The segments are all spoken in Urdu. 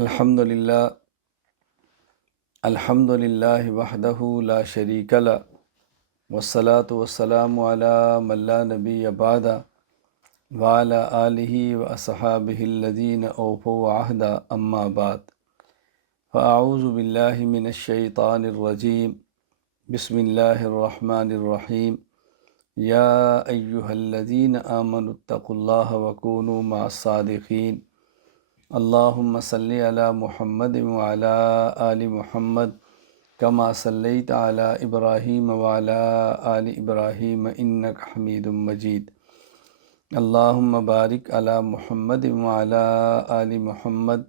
الحمدللہ الحمدللہ وحدہ لا شریک لہ والصلاة والسلام علی من لا نبی بعدہ وعلی آلہ واصحابہ الذین اوفوا عہدہ اما بعد فاعوذ باللہ من الشیطان الرجیم بسم اللہ الرحمن الرحیم یا ایہا الذین آمنوا اتقوا اللہ وکونوا مع الصادقین اللہم صلی علی محمد وعلی آل محمد کما صلیت علی ابراہیم وعلی آل ابراہیم انک حمید مجید اللہم بارک علی محمد وعلی آل محمد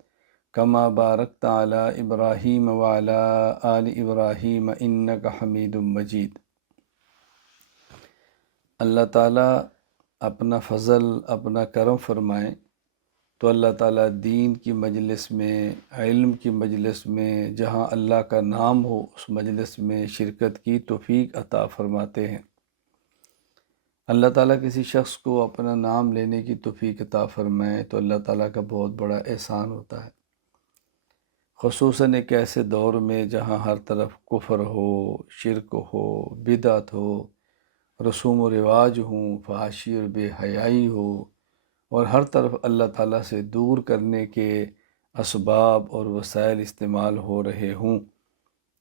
کما بارکت علی ابراہیم وعلی آل ابراہیم انک حمید مجید۔ اللہ تعالیٰ اپنا فضل اپنا کرم فرمائیں تو اللہ تعالیٰ دین کی مجلس میں، علم کی مجلس میں، جہاں اللہ کا نام ہو اس مجلس میں شرکت کی توفیق عطا فرماتے ہیں۔ اللہ تعالیٰ کسی شخص کو اپنا نام لینے کی توفیق عطا فرمائے تو اللہ تعالیٰ کا بہت بڑا احسان ہوتا ہے، خصوصاً ایک ایسے دور میں جہاں ہر طرف کفر ہو، شرک ہو، بدعت ہو، رسوم و رواج ہوں، فحاشی اور بے حیائی ہو، اور ہر طرف اللہ تعالیٰ سے دور کرنے کے اسباب اور وسائل استعمال ہو رہے ہوں۔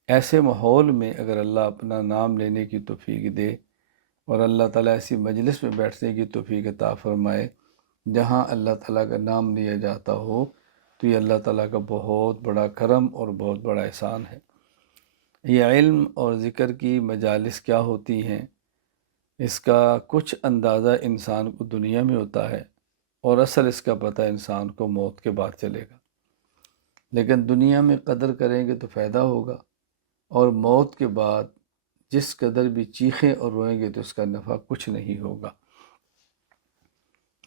ایسے ماحول میں اگر اللہ اپنا نام لینے کی توفیق دے اور اللہ تعالیٰ ایسی مجلس میں بیٹھنے کی توفیق عطا فرمائے جہاں اللہ تعالیٰ کا نام لیا جاتا ہو تو یہ اللہ تعالیٰ کا بہت بڑا کرم اور بہت بڑا احسان ہے۔ یہ علم اور ذکر کی مجالس کیا ہوتی ہیں، اس کا کچھ اندازہ انسان کو دنیا میں ہوتا ہے اور اصل اس کا پتہ انسان کو موت کے بعد چلے گا، لیکن دنیا میں قدر کریں گے تو فائدہ ہوگا، اور موت کے بعد جس قدر بھی چیخیں اور روئیں گے تو اس کا نفع کچھ نہیں ہوگا۔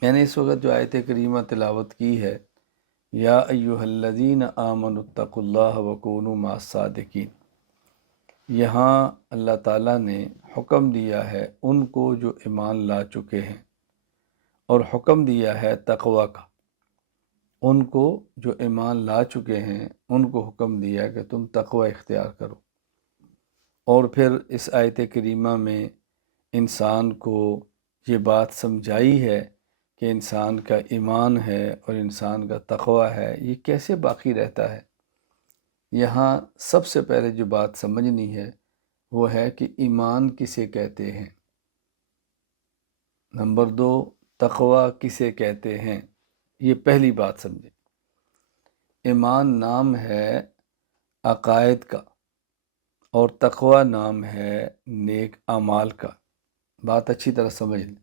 میں نے اس وقت جو آیت کریمہ تلاوت کی ہے، یا ایہا الذین آمنوا اتقوا اللہ وکونوا مع الصادقین، یہاں اللہ تعالیٰ نے حکم دیا ہے ان کو جو ایمان لا چکے ہیں، اور حکم دیا ہے تقوی کا۔ ان کو جو ایمان لا چکے ہیں ان کو حکم دیا کہ تم تقوی اختیار کرو، اور پھر اس آیت کریمہ میں انسان کو یہ بات سمجھائی ہے کہ انسان کا ایمان ہے اور انسان کا تقوی ہے، یہ کیسے باقی رہتا ہے۔ یہاں سب سے پہلے جو بات سمجھنی ہے وہ ہے کہ ایمان کسے کہتے ہیں، نمبر 2 تقوی کسے کہتے ہیں، یہ پہلی بات سمجھیں۔ ایمان نام ہے عقائد کا اور تقوی نام ہے نیک اعمال کا۔ بات اچھی طرح سمجھ لیں،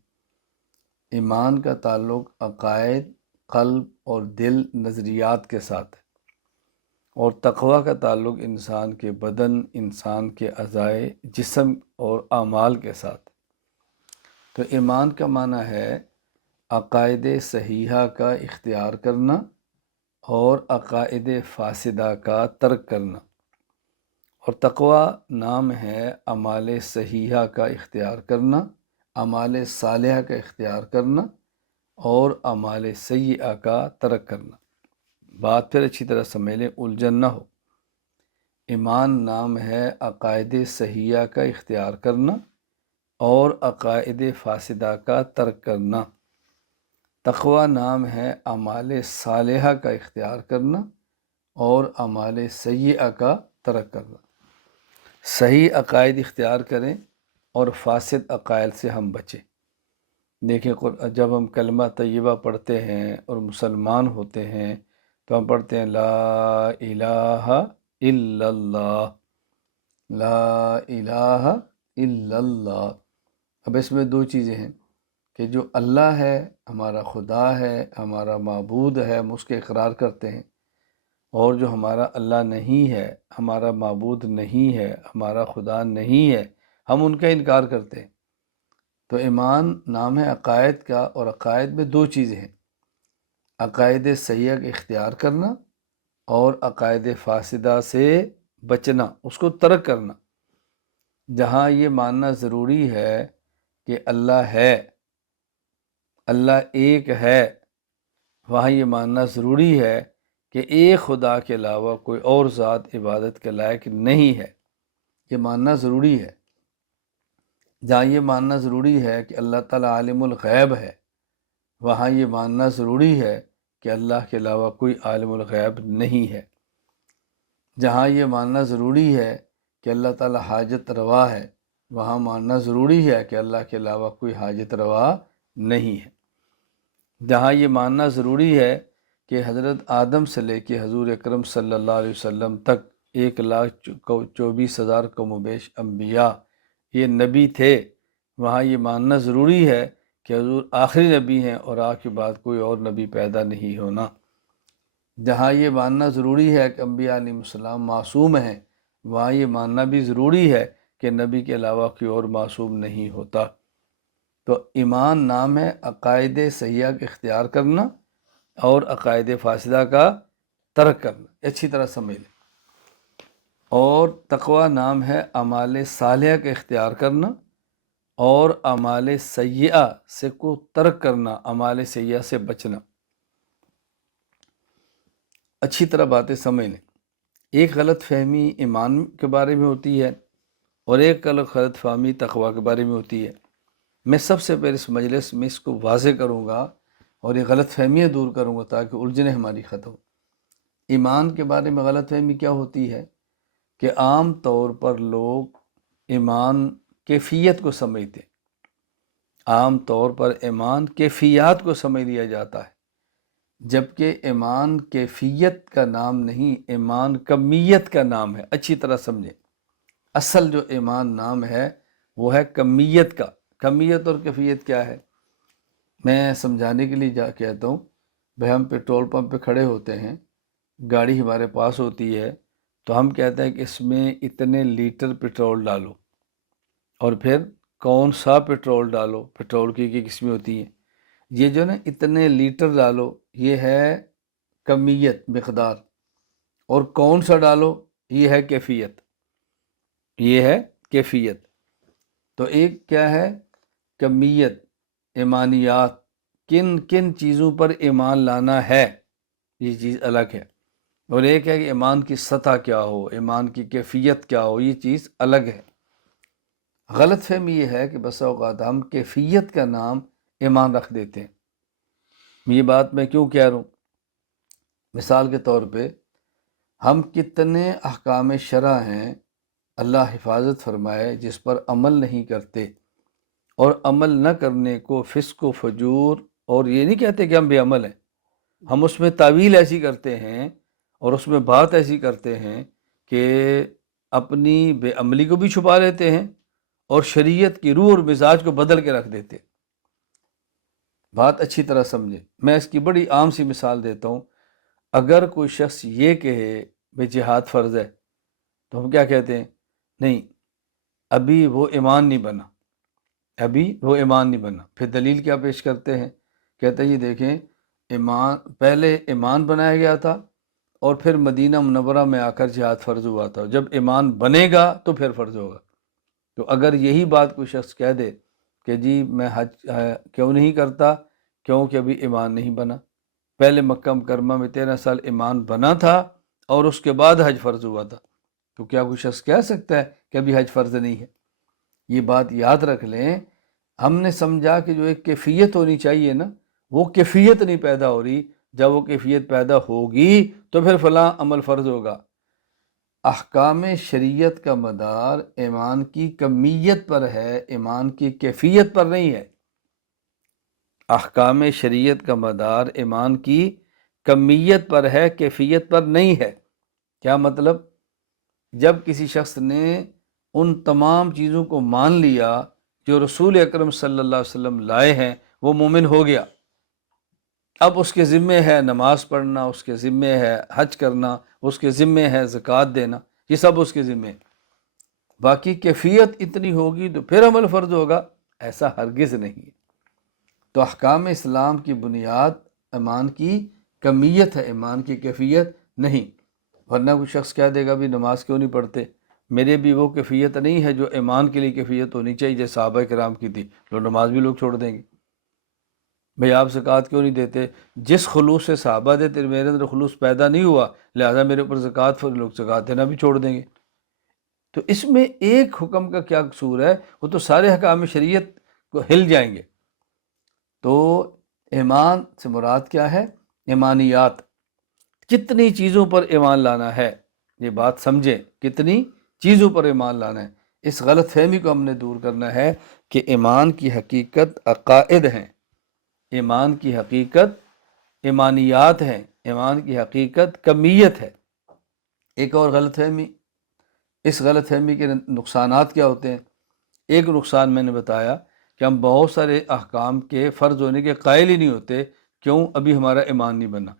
ایمان کا تعلق عقائد، قلب اور دل، نظریات کے ساتھ ہے، اور تقوی کا تعلق انسان کے بدن، انسان کے اعضائے جسم اور اعمال کے ساتھ۔ تو ایمان کا معنی ہے عقائد صحیحہ کا اختیار کرنا اور عقائد فاسدہ کا ترک کرنا، اور تقوی نام ہے اعمال صحیحہ کا اختیار کرنا، اعمال صالحہ کا اختیار کرنا اور اعمال سیئہ کا ترک کرنا۔ بات پھر اچھی طرح سمجھ لیں، الجھن نہ ہو۔ ایمان نام ہے عقائد صحیحہ کا اختیار کرنا اور عقائد فاسدہ کا ترک کرنا۔ تقوی نام ہے اعمال صالحہ کا اختیار کرنا اور اعمال سیئہ کا ترک کرنا۔ صحیح عقائد اختیار کریں اور فاسد عقائد سے ہم بچیں۔ دیکھیں، جب ہم کلمہ طیبہ پڑھتے ہیں اور مسلمان ہوتے ہیں تو ہم پڑھتے ہیں لا الہ الا اللہ، لا الہ الا اللہ۔ اب اس میں دو چیزیں ہیں کہ جو اللہ ہے، ہمارا خدا ہے، ہمارا معبود ہے، ہم اس کے اقرار کرتے ہیں، اور جو ہمارا اللہ نہیں ہے، ہمارا معبود نہیں ہے، ہمارا خدا نہیں ہے، ہم ان کا انکار کرتے ہیں۔ تو ایمان نام ہے عقائد کا، اور عقائد میں دو چیزیں ہیں، عقائد صحیحہ کا اختیار کرنا اور عقائد فاسدہ سے بچنا، اس کو ترک کرنا۔ جہاں یہ ماننا ضروری ہے کہ اللہ ہے، اللہ ایک ہے، وہاں یہ ماننا ضروری ہے کہ ایک خدا کے علاوہ کوئی اور ذات عبادت کے لائق نہیں ہے، یہ ماننا ضروری ہے۔ جہاں یہ ماننا ضروری ہے کہ اللہ تعالیٰ عالم الغیب ہے، وہاں یہ ماننا ضروری ہے کہ اللہ کے علاوہ کوئی عالم الغیب نہیں ہے۔ جہاں یہ ماننا ضروری ہے کہ اللہ تعالیٰ حاجت روا ہے، وہاں ماننا ضروری ہے کہ اللہ کے علاوہ کوئی حاجت روا نہیں ہے۔ جہاں یہ ماننا ضروری ہے کہ حضرت آدم سے لے کے حضور اکرم صلی اللہ علیہ وسلم تک 1,24,000 کم و بیش انبیاء یہ نبی تھے، وہاں یہ ماننا ضروری ہے کہ حضور آخری نبی ہیں اور آپ کے بعد کوئی اور نبی پیدا نہیں ہونا۔ جہاں یہ ماننا ضروری ہے کہ انبیاء علیہ السلام معصوم ہیں، وہاں یہ ماننا بھی ضروری ہے کہ نبی کے علاوہ کوئی اور معصوم نہیں ہوتا۔ تو ایمان نام ہے عقائد صحیحہ کا اختیار کرنا اور عقائد فاسدہ کا ترک کرنا، اچھی طرح سمجھ لیں۔ اور تقوی نام ہے اعمال صالحہ کا اختیار کرنا اور اعمال سیئہ سے کو ترک کرنا، اعمال سیئہ سے بچنا۔ اچھی طرح باتیں سمجھ لیں۔ ایک غلط فہمی ایمان کے بارے میں ہوتی ہے اور ایک غلط فہمی تقوی کے بارے میں ہوتی ہے۔ میں سب سے پہلے اس مجلس میں اس کو واضح کروں گا اور یہ غلط فہمیاں دور کروں گا تاکہ الجھنیں ہماری ختم۔ ایمان کے بارے میں غلط فہمی کیا ہوتی ہے کہ عام طور پر لوگ ایمان کیفیت کو سمجھتے ہیں، عام طور پر ایمان کیفیات کو سمجھ لیا جاتا ہے، جبکہ ایمان کیفیت کا نام نہیں، ایمان کمیت کا نام ہے۔ اچھی طرح سمجھیں، اصل جو ایمان نام ہے وہ ہے کمیت کا۔ کمیت اور کیفیت کیا ہے؟ میں سمجھانے کے لیے کہتا ہوں، بھائی ہم پیٹرول پمپ پہ کھڑے ہوتے ہیں، گاڑی ہمارے پاس ہوتی ہے تو ہم کہتے ہیں کہ اس میں اتنے لیٹر پیٹرول ڈالو، اور پھر کون سا پیٹرول ڈالو، پیٹرول کی قسمیں ہوتی ہیں، یہ جو نا اتنے لیٹر ڈالو یہ ہے کمیت، مقدار، اور کون سا ڈالو یہ ہے کیفیت، یہ ہے کیفیت۔ تو ایک کیا ہے کمیت، ایمانیات، کن کن چیزوں پر ایمان لانا ہے، یہ چیز الگ ہے، اور ایک ہے کہ ایمان کی سطح کیا ہو، ایمان کی کیفیت کیا ہو، یہ چیز الگ ہے۔ غلط فہمی یہ ہے کہ بسا اوقات ہم کیفیت کا نام ایمان رکھ دیتے ہیں۔ یہ بات میں کیوں کہہ رہا ہوں؟ مثال کے طور پہ ہم کتنے احکام شرع ہیں اللہ حفاظت فرمائے جس پر عمل نہیں کرتے، اور عمل نہ کرنے کو فسق و فجور، اور یہ نہیں کہتے کہ ہم بے عمل ہیں، ہم اس میں تعویل ایسی کرتے ہیں اور اس میں بات ایسی کرتے ہیں کہ اپنی بے عملی کو بھی چھپا لیتے ہیں اور شریعت کی روح اور مزاج کو بدل کے رکھ دیتے ہیں۔ بات اچھی طرح سمجھیں، میں اس کی بڑی عام سی مثال دیتا ہوں۔ اگر کوئی شخص یہ کہے بھئی جہاد فرض ہے، تو ہم کیا کہتے ہیں؟ نہیں، ابھی وہ ایمان نہیں بنا، ابھی وہ ایمان نہیں بنا۔ پھر دلیل کیا پیش کرتے ہیں؟ کہتے ہیں یہ دیکھیں، ایمان پہلے ایمان بنایا گیا تھا اور پھر مدینہ منورہ میں آ کر جہاد فرض ہوا تھا، جب ایمان بنے گا تو پھر فرض ہوگا۔ تو اگر یہی بات کوئی شخص کہہ دے کہ جی میں حج کیوں نہیں کرتا، کیونکہ ابھی ایمان نہیں بنا، پہلے مکہ مکرمہ میں 13 سال ایمان بنا تھا اور اس کے بعد حج فرض ہوا تھا، تو کیا کوئی شخص کہہ سکتا ہے کہ ابھی حج فرض نہیں ہے؟ یہ بات یاد رکھ لیں، ہم نے سمجھا کہ جو ایک کیفیت ہونی چاہیے نا، وہ کیفیت نہیں پیدا ہو رہی۔ جب وہ کیفیت پیدا ہوگی تو پھر فلاں عمل فرض ہوگا۔ احکام شریعت کا مدار ایمان کی کمیت پر ہے، ایمان کی کیفیت پر نہیں ہے۔ احکام شریعت کا مدار ایمان کی کمیت پر ہے، کیفیت پر نہیں ہے۔ کیا مطلب؟ جب کسی شخص نے ان تمام چیزوں کو مان لیا جو رسول اکرم صلی اللہ علیہ وسلم لائے ہیں، وہ مومن ہو گیا۔ اب اس کے ذمے ہے نماز پڑھنا، اس کے ذمے ہے حج کرنا، اس کے ذمے ہے زکوٰۃ دینا، یہ سب اس کے ذمے۔ باقی کیفیت اتنی ہوگی تو پھر عمل فرض ہوگا، ایسا ہرگز نہیں ہے۔ تو احکام اسلام کی بنیاد ایمان کی کمیت ہے، ایمان کی کیفیت نہیں۔ ورنہ کوئی شخص کہہ دے گا بھی نماز کیوں نہیں پڑھتے، میرے بھی وہ کیفیت نہیں ہے جو ایمان کے لیے کیفیت ہونی چاہیے، جیسے صحابہ کرام کی تھی، لوگ نماز بھی لوگ چھوڑ دیں گے۔ بھئی آپ زکوٰۃ کیوں نہیں دیتے؟ جس خلوص سے صحابہ دیتے میرے اندر خلوص پیدا نہیں ہوا، لہٰذا میرے اوپر زکوٰۃ لوگ زکوٰۃ دینا بھی چھوڑ دیں گے۔ تو اس میں ایک حکم کا کیا قصور ہے؟ وہ تو سارے احکام شریعت کو ہل جائیں گے۔ تو ایمان سے مراد کیا ہے؟ ایمانیات، کتنی چیزوں پر ایمان لانا ہے، یہ بات سمجھیں، کتنی چیزوں پر ایمان لانا ہے۔ اس غلط فہمی کو ہم نے دور کرنا ہے کہ ایمان کی حقیقت عقائد ہیں، ایمان کی حقیقت ایمانیات ہیں، ایمان کی حقیقت کمیت ہے۔ ایک اور غلط فہمی، اس غلط فہمی کے نقصانات کیا ہوتے ہیں؟ ایک نقصان میں نے بتایا کہ ہم بہت سارے احکام کے فرض ہونے کے قائل ہی نہیں ہوتے، کیوں؟ ابھی ہمارا ایمان نہیں بنا۔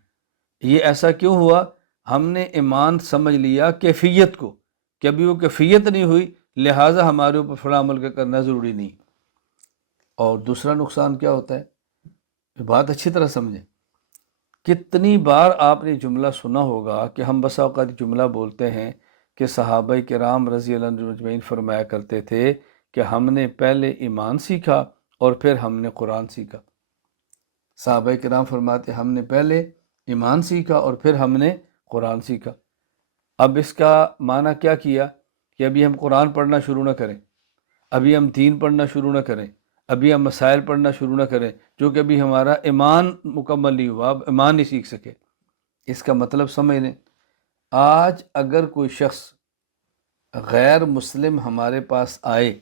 یہ ایسا کیوں ہوا؟ ہم نے ایمان سمجھ لیا کیفیت کو، کہ ابھی وہ کیفیت نہیں ہوئی، لہٰذا ہمارے اوپر فلاں عمل کرنا ضروری نہیں۔ اور دوسرا نقصان کیا ہوتا ہے؟ بات اچھی طرح سمجھیں۔ کتنی بار آپ نے جملہ سنا ہوگا کہ ہم بسا اوقات جملہ بولتے ہیں کہ صحابہ کرام رضی اللہ عنہم اجمعین فرمایا کرتے تھے کہ ہم نے پہلے ایمان سیکھا اور پھر ہم نے قرآن سیکھا۔ صحابہ کرام فرماتے ہم نے پہلے ایمان سیکھا اور پھر ہم نے قرآن سیکھا۔ اب اس کا معنی کیا کیا کہ ابھی ہم قرآن پڑھنا شروع نہ کریں، ابھی ہم دین پڑھنا شروع نہ کریں، ابھی ہم مسائل پڑھنا شروع نہ کریں، کیونکہ ابھی ہمارا ایمان مکمل نہیں ہوا، اب ایمان نہیں سیکھ سکے۔ اس کا مطلب سمجھ لیں، آج اگر کوئی شخص غیر مسلم ہمارے پاس آئے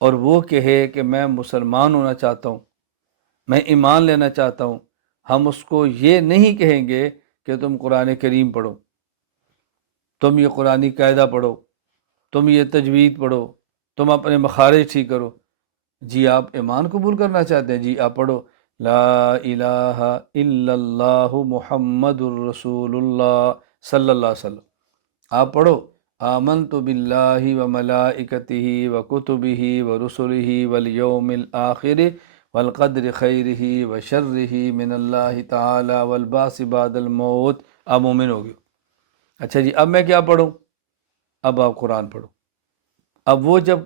اور وہ کہے کہ میں مسلمان ہونا چاہتا ہوں، میں ایمان لینا چاہتا ہوں، ہم اس کو یہ نہیں کہیں گے کہ تم قرآن کریم پڑھو، تم یہ قرآنی قاعدہ پڑھو، تم یہ تجوید پڑھو، تم اپنے مخارج ٹھیک کرو۔ جی آپ ایمان قبول کرنا چاہتے ہیں؟ جی آپ پڑھو لا الہ الا اللہ محمد الرسول اللہ صلی اللہ علیہ وسلم۔ آپ پڑھو آمنت باللہ وملائکتہ وکتبہ ورسلہ والیوم الآخر والقدر خیرہ وشرہ من اللہ تعالی والبعث بعد الموت۔ آپ مومن ہو گئے۔ اچھا جی اب میں کیا پڑھوں؟ اب آپ قرآن پڑھو۔ اب وہ جب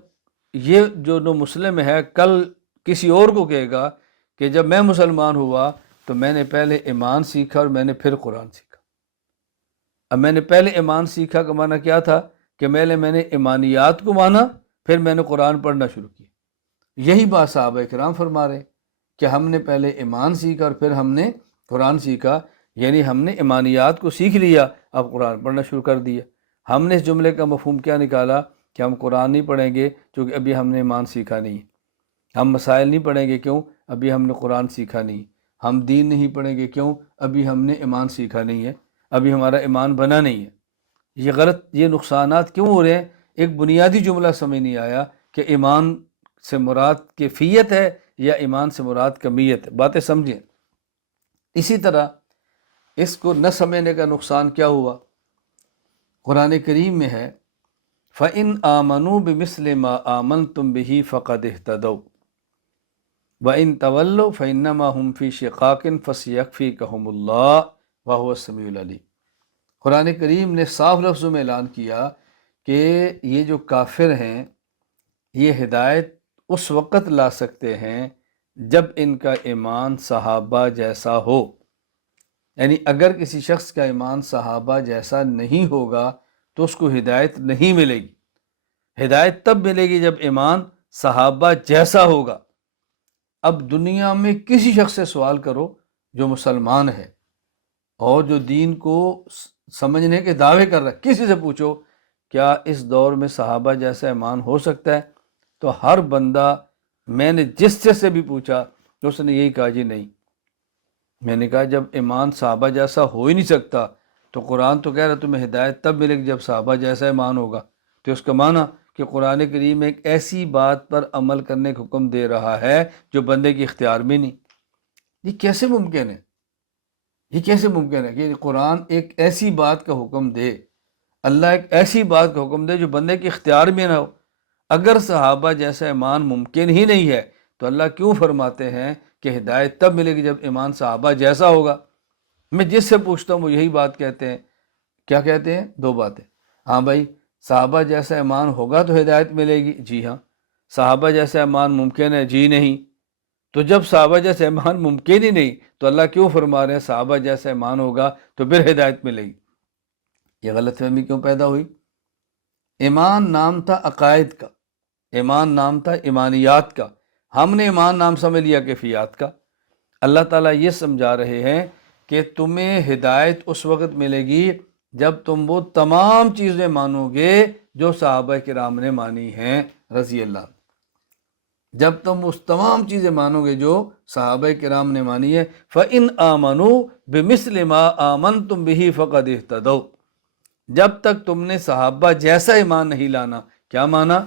یہ جو نو مسلم ہے کل کسی اور کو کہے گا کہ جب میں مسلمان ہوا تو میں نے پہلے ایمان سیکھا اور میں نے پھر قرآن سیکھا۔ اب میں نے پہلے ایمان سیکھا کا معنی کیا تھا کہ میں نے ایمانیات کو مانا، پھر میں نے قرآن پڑھنا شروع کیا۔ یہی بات صحابہ کرام فرما رہے کہ ہم نے پہلے ایمان سیکھا اور پھر ہم نے قرآن سیکھا، یعنی ہم نے ایمانیات کو سیکھ لیا، اب قرآن پڑھنا شروع کر دیا۔ ہم نے اس جملے کا مفہوم کیا نکالا کہ ہم قرآن نہیں پڑھیں گے کیونکہ ابھی ہم نے ایمان سیکھا نہیں، ہم مسائل نہیں پڑھیں گے کیوں؟ ابھی ہم نے قرآن سیکھا نہیں، ہم دین نہیں پڑھیں گے کیوں؟ ابھی ہم نے ایمان سیکھا نہیں ہے، ابھی ہمارا ایمان بنا نہیں ہے۔ یہ غلط، یہ نقصانات کیوں ہو رہے ہیں؟ ایک بنیادی جملہ سمجھ نہیں آیا کہ ایمان سے مراد کیفیت ہے یا ایمان سے مراد کمیت ہے۔ باتیں سمجھیں۔ اسی طرح اس کو نہ سمجھنے کا نقصان کیا ہوا؟ قرآن کریم میں ہے فَإِنْ آمَنُوا بِمِثْلِ مَا آمَنْتُمْ بِهِ فَقَدْ اهْتَدَوْا وَإِنْ تَوَلَّوْا فَإِنَّمَا هُمْ فِي شِقَاقٍ فَسَيَكْفِيكَهُمُ اللَّهُ وَهُوَ السَّمِيعُ الْعَلِيمُ۔ قرآن کریم نے صاف لفظوں میں اعلان کیا کہ یہ جو کافر ہیں یہ ہدایت اس وقت لا سکتے ہیں جب ان کا ایمان صحابہ جیسا ہو، یعنی اگر کسی شخص کا ایمان صحابہ جیسا نہیں ہوگا تو اس کو ہدایت نہیں ملے گی۔ ہدایت تب ملے گی جب ایمان صحابہ جیسا ہوگا۔ اب دنیا میں کسی شخص سے سوال کرو جو مسلمان ہے اور جو دین کو سمجھنے کے دعوے کر رہا ہے، کسی سے پوچھو کیا اس دور میں صحابہ جیسا ایمان ہو سکتا ہے؟ تو ہر بندہ، میں نے جس سے بھی پوچھا تو اس نے یہی کہا جی نہیں۔ میں نے کہا جب ایمان صحابہ جیسا ہو ہی نہیں سکتا تو قرآن تو کہہ رہا تمہیں ہدایت تب ملے گی جب صحابہ جیسا ایمان ہوگا۔ تو اس کا معنی کہ قرآن کریم ایک ایسی بات پر عمل کرنے کا حکم دے رہا ہے جو بندے کے اختیار میں نہیں۔ یہ کیسے ممکن ہے؟ یہ کیسے ممکن ہے کہ قرآن ایک ایسی بات کا حکم دے، اللہ ایک ایسی بات کا حکم دے جو بندے کے اختیار میں نہ ہو؟ اگر صحابہ جیسا ایمان ممکن ہی نہیں ہے تو اللہ کیوں فرماتے ہیں کہ ہدایت تب ملے گی جب ایمان صحابہ جیسا ہوگا؟ میں جس سے پوچھتا ہوں وہ یہی بات کہتے ہیں۔ کیا کہتے ہیں؟ دو باتیں، ہاں بھائی صحابہ جیسا ایمان ہوگا تو ہدایت ملے گی، جی ہاں۔ صحابہ جیسا ایمان ممکن ہے، جی نہیں۔ تو جب صحابہ جیسا ایمان ممکن ہی نہیں تو اللہ کیوں فرما رہے ہیں صحابہ جیسا ایمان ہوگا تو پھر ہدایت ملے گی؟ یہ غلط فہمی کیوں پیدا ہوئی؟ ایمان نام تھا عقائد کا، ایمان نام تھا ایمانیات کا، ہم نے ایمان نام سمجھ لیا کیفیات کا۔ اللہ تعالیٰ یہ سمجھا رہے ہیں کہ تمہیں ہدایت اس وقت ملے گی جب تم وہ تمام چیزیں مانو گے جو صحابہ کرام نے مانی ہیں رضی اللہ عنہ۔ جب تم اس تمام چیزیں مانو گے جو صحابہ کرام نے مانی ہے، فَإِنْ آمَنُوا بِمِثْلِ مَا آمَنْتُمْ بِهِ فَقَدِ اهْتَدَوْا۔ جب تک تم نے صحابہ جیسا ایمان نہیں لانا، کیا مانا؟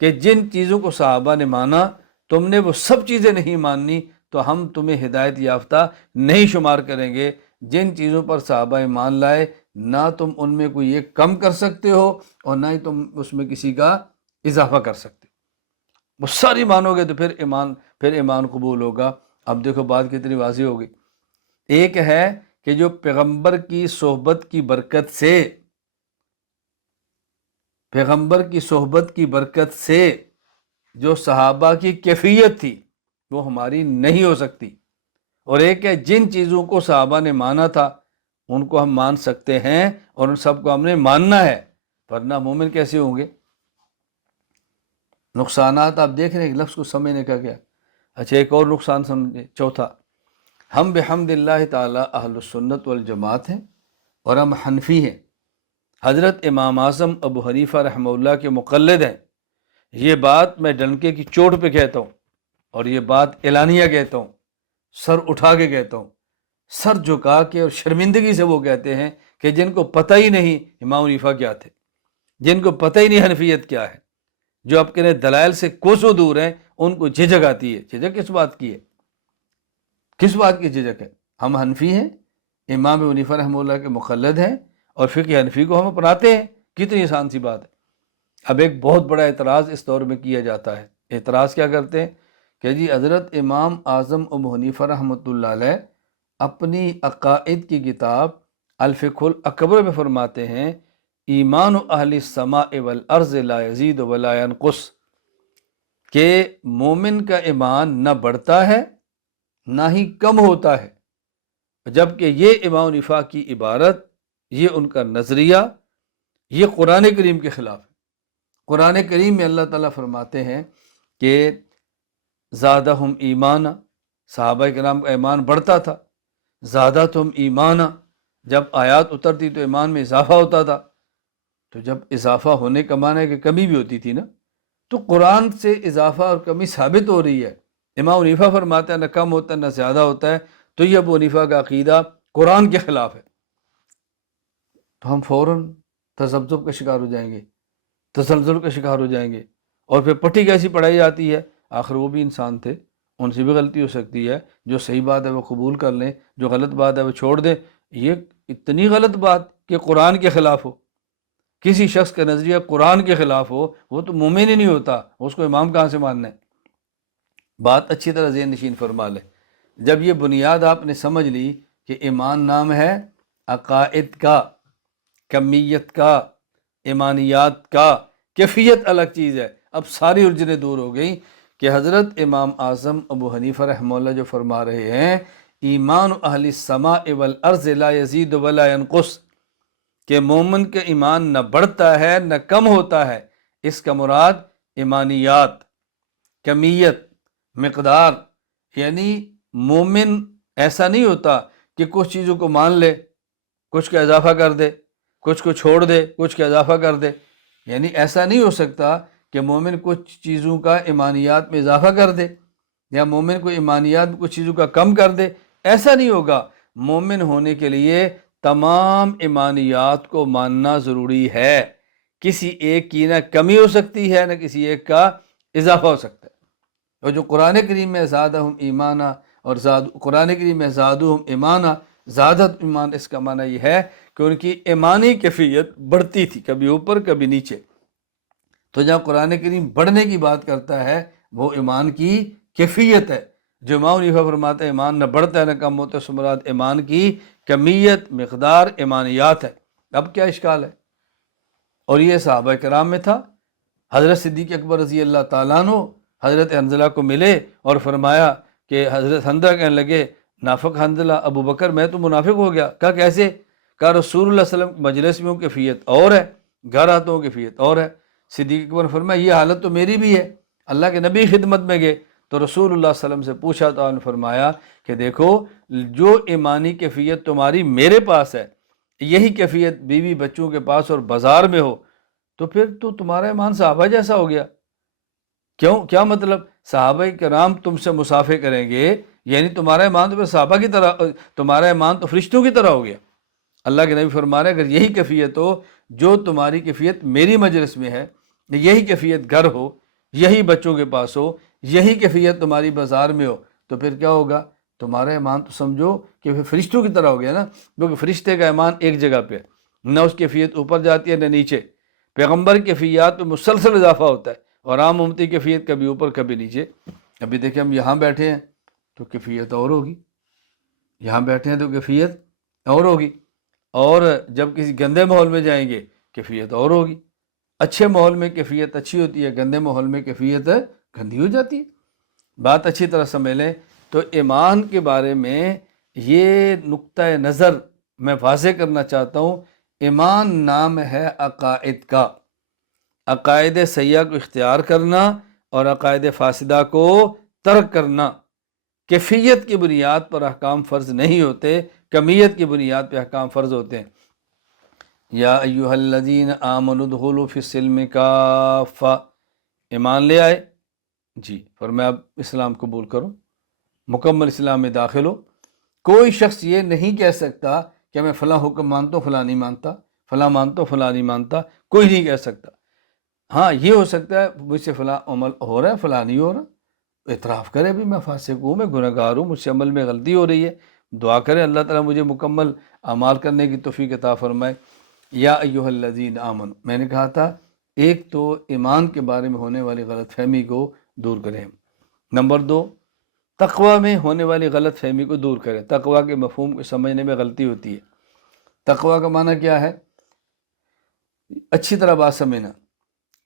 کہ جن چیزوں کو صحابہ نے مانا تم نے وہ سب چیزیں نہیں ماننی تو ہم تمہیں ہدایت یافتہ نہیں شمار کریں گے۔ جن چیزوں پر صحابہ ایمان لائے نہ تم ان میں کوئی ایک کم کر سکتے ہو اور نہ ہی تم اس میں کسی کا اضافہ کر سکتے، وہ ساری مانو گے تو پھر ایمان قبول ہوگا۔ اب دیکھو بات کتنی واضح ہوگی۔ ایک ہے کہ جو پیغمبر کی صحبت کی برکت سے، پیغمبر کی صحبت کی برکت سے جو صحابہ کی کیفیت تھی وہ ہماری نہیں ہو سکتی، اور ایک ہے جن چیزوں کو صحابہ نے مانا تھا ان کو ہم مان سکتے ہیں اور ان سب کو ہم نے ماننا ہے، ورنہ مومن کیسے ہوں گے؟ نقصانات آپ دیکھ رہے ہیں، لفظ کو سمجھنے کا کیا؟ اچھا ایک اور نقصان سمجھے، چوتھا، ہم بحمد اللہ تعالی اہل السنت والجماعت ہیں اور ہم حنفی ہیں، حضرت امام اعظم ابو حنیفہ رحمہ اللہ کے مقلد ہیں۔ یہ بات میں ڈنکے کی چوٹ پہ کہتا ہوں اور یہ بات اعلانیہ کہتا ہوں، سر اٹھا کے کہتا ہوں، سر جھکا کے اور شرمندگی سے وہ کہتے ہیں کہ جن کو پتہ ہی نہیں امام حنیفہ کیا تھے، جن کو پتہ ہی نہیں حنفیت کیا ہے، جو آپ کے دلائل سے کوسوں دور ہیں، ان کو جھجک آتی ہے۔ جھجک کس بات کی ہے؟ کس بات کی جھجک ہے؟ ہم حنفی ہیں، امام ابو حنیفہ رحمہ اللہ کے مقلد ہیں اور فقہ حنفی کو ہم اپناتے ہیں، کتنی آسان سی بات ہے۔ اب ایک بہت بڑا اعتراض اس دور میں کیا جاتا ہے، اعتراض کیا کرتے ہیں کہ جی حضرت امام اعظم ابو حنیفہ رحمۃ اللہ علیہ اپنی عقائد کی کتاب الفقہ الاکبر میں فرماتے ہیں ایمان اہل السماء والارض لا یزید ولا ینقص، کہ مومن کا ایمان نہ بڑھتا ہے نہ ہی کم ہوتا ہے، جبکہ یہ امام حنیفہ کی عبارت، یہ ان کا نظریہ، یہ قرآن کریم کے خلاف ہے۔ قرآن کریم میں اللہ تعالیٰ فرماتے ہیں کہ زادہم ایمانا، صحابہ کرام کا ایمان بڑھتا تھا، زادتہم ایمانا، جب آیات اترتی تو ایمان میں اضافہ ہوتا تھا، تو جب اضافہ ہونے کا معنی ہے کہ کمی بھی ہوتی تھی نا، تو قرآن سے اضافہ اور کمی ثابت ہو رہی ہے۔ امام حنیفہ فرماتا ہے نہ کم ہوتا ہے نہ زیادہ ہوتا ہے، تو یہ ابو حنیفہ کا عقیدہ قرآن کے خلاف ہے، تو ہم فوراً تذبذب کا شکار ہو جائیں گے، تسلسل کا شکار ہو جائیں گے، اور پھر پٹی کیسی پڑھائی جاتی ہے، آخر وہ بھی انسان تھے، ان سے بھی غلطی ہو سکتی ہے، جو صحیح بات ہے وہ قبول کر لیں، جو غلط بات ہے وہ چھوڑ دیں۔ یہ اتنی غلط بات کہ قرآن کے خلاف ہو، کسی شخص کا نظریہ قرآن کے خلاف ہو، وہ تو مومن ہی نہیں ہوتا، اس کو امام کہاں سے ماننا ہے؟ بات اچھی طرح ذہن نشین فرما لیں۔ جب یہ بنیاد آپ نے سمجھ لی کہ ایمان نام ہے عقائد کا، کمیت کا، ایمانیات کا، کیفیت الگ چیز ہے، اب ساری الجھنیں دور ہو گئیں کہ حضرت امام اعظم ابو حنیفہ رحمہ اللہ جو فرما رہے ہیں ایمان اہل السماء والارض لا یزید ولا ینقص، کہ مومن کا ایمان نہ بڑھتا ہے نہ کم ہوتا ہے، اس کا مراد ایمانیات، کمیت، مقدار، یعنی مومن ایسا نہیں ہوتا کہ کچھ چیزوں کو مان لے، کچھ کا اضافہ کر دے، کچھ کو چھوڑ دے، کچھ کا اضافہ کر دے، یعنی ایسا نہیں ہو سکتا کہ مومن کچھ چیزوں کا ایمانیات میں اضافہ کر دے یا مومن کو ایمانیات میں کچھ چیزوں کا کم کر دے، ایسا نہیں ہوگا۔ مومن ہونے کے لیے تمام ایمانیات کو ماننا ضروری ہے، کسی ایک کی نہ کمی ہو سکتی ہے نہ کسی ایک کا اضافہ ہو سکتا ہے۔ اور جو قرآن کریم میں زادہم ایمانا اور قرآن کریم میں زادہم ایمانا، زادت ایمان، اس کا معنی یہ ہے کہ ان کی ایمانی کیفیت بڑھتی تھی، کبھی اوپر کبھی نیچے۔ تو جہاں قرآن کریم بڑھنے کی بات کرتا ہے وہ ایمان کی کیفیت ہے، جو امام حنیفہ فرماتے ہیں ایمان نہ بڑھتا ہے نہ کم ہوتا ہے، اس مراد ایمان کی کمیت، مقدار، ایمانیات ہے۔ اب کیا اشکال ہے؟ اور یہ صحابہ کرام میں تھا۔ حضرت صدیق اکبر رضی اللہ تعالیٰ عنہ حضرت حنظلہ کو ملے اور فرمایا کہ حضرت حنظلہ کہنے لگے نافق حنظلہ ابو بکر میں تو منافق ہو گیا. کہا کیسے؟ کہا رسول اللہ صلی اللہ علیہ وسلم مجلس میں ہوں کیفیت اور ہے، گھر آتا ہوں کیفیت اور ہے. صدیق اکبر نے فرمایا یہ حالت تو میری بھی ہے. اللہ کے نبی خدمت میں گئے تو رسول اللہ صلی اللہ علیہ وسلم سے پوچھا تو آپ نے فرمایا کہ دیکھو جو ایمانی کیفیت تمہاری میرے پاس ہے، یہی کیفیت بیوی بچوں کے پاس اور بازار میں ہو تو پھر تو تمہارا ایمان صحابہ جیسا ہو گیا. کیوں؟ کیا مطلب؟ صحابہ کرام تم سے مصافحہ کریں گے یعنی تمہارا ایمان تو پھر صحابہ کی طرح، تمہارا ایمان تو فرشتوں کی طرح ہو گیا. اللہ کے نبی فرما رہے ہیں اگر یہی کیفیت ہو جو تمہاری کیفیت میری مجلس میں ہے، یہی کیفیت گھر ہو، یہی بچوں کے پاس ہو، یہی کیفیت تمہاری بازار میں ہو تو پھر کیا ہوگا؟ تمہارا ایمان تو سمجھو کہ پھر فرشتوں کی طرح ہو گیا نا. کیونکہ فرشتے کا ایمان ایک جگہ پہ ہے، نہ اس کیفیت اوپر جاتی ہے نہ نیچے. پیغمبر کیفیات میں مسلسل اضافہ ہوتا ہے اور عام امتی کیفیت کبھی اوپر کبھی نیچے. ابھی دیکھیں ہم یہاں بیٹھے ہیں تو کیفیت اور ہوگی، یہاں بیٹھے ہیں تو کیفیت اور ہوگی، اور جب کسی گندے ماحول میں جائیں گے کیفیت اور ہوگی. اچھے ماحول میں کیفیت اچھی ہوتی ہے، گندے ماحول میں کیفیت گندی ہو جاتی ہے. بات اچھی طرح سمجھ لیں. تو ایمان کے بارے میں یہ نقطہ نظر میں واضح کرنا چاہتا ہوں. ایمان نام ہے عقائد کا. عقائد سیاح کو اختیار کرنا اور عقائد فاسدہ کو ترک کرنا. کیفیت کی بنیاد پر احکام فرض نہیں ہوتے، کمیت کی بنیاد پہ احکام فرض ہوتے ہیں. یا ایہا الذین آمنوا ادخلوا فی السلم کافہ، ایمان لے آئے جی، فرمایا اب اسلام قبول کرو، مکمل اسلام میں داخل ہو. کوئی شخص یہ نہیں کہہ سکتا کہ میں فلاں حکم مانتا ہوں فلاں نہیں مانتا، فلاں مانتا ہوں فلاں نہیں مانتا، کوئی نہیں کہہ سکتا. ہاں یہ ہو سکتا ہے مجھ سے فلاں عمل ہو رہا ہے فلاں نہیں ہو رہا، اعتراف کرے بھی میں فاسق ہوں، میں گناہ گار ہوں، مجھ سے عمل میں غلطی ہو رہی ہے، دعا کرے اللہ تعالیٰ مجھے مکمل اعمال کرنے کی توفیق عطا فرمائے. یا ایہا الذین آمنوا، میں نے کہا تھا ایک تو ایمان کے بارے میں ہونے والی غلط فہمی کو دور کریں. نمبر 2، تقوی میں ہونے والی غلط فہمی کو دور کریں. تقوی کے مفہوم کو سمجھنے میں غلطی ہوتی ہے. تقوی کا معنی کیا ہے؟ اچھی طرح بات سمجھنا،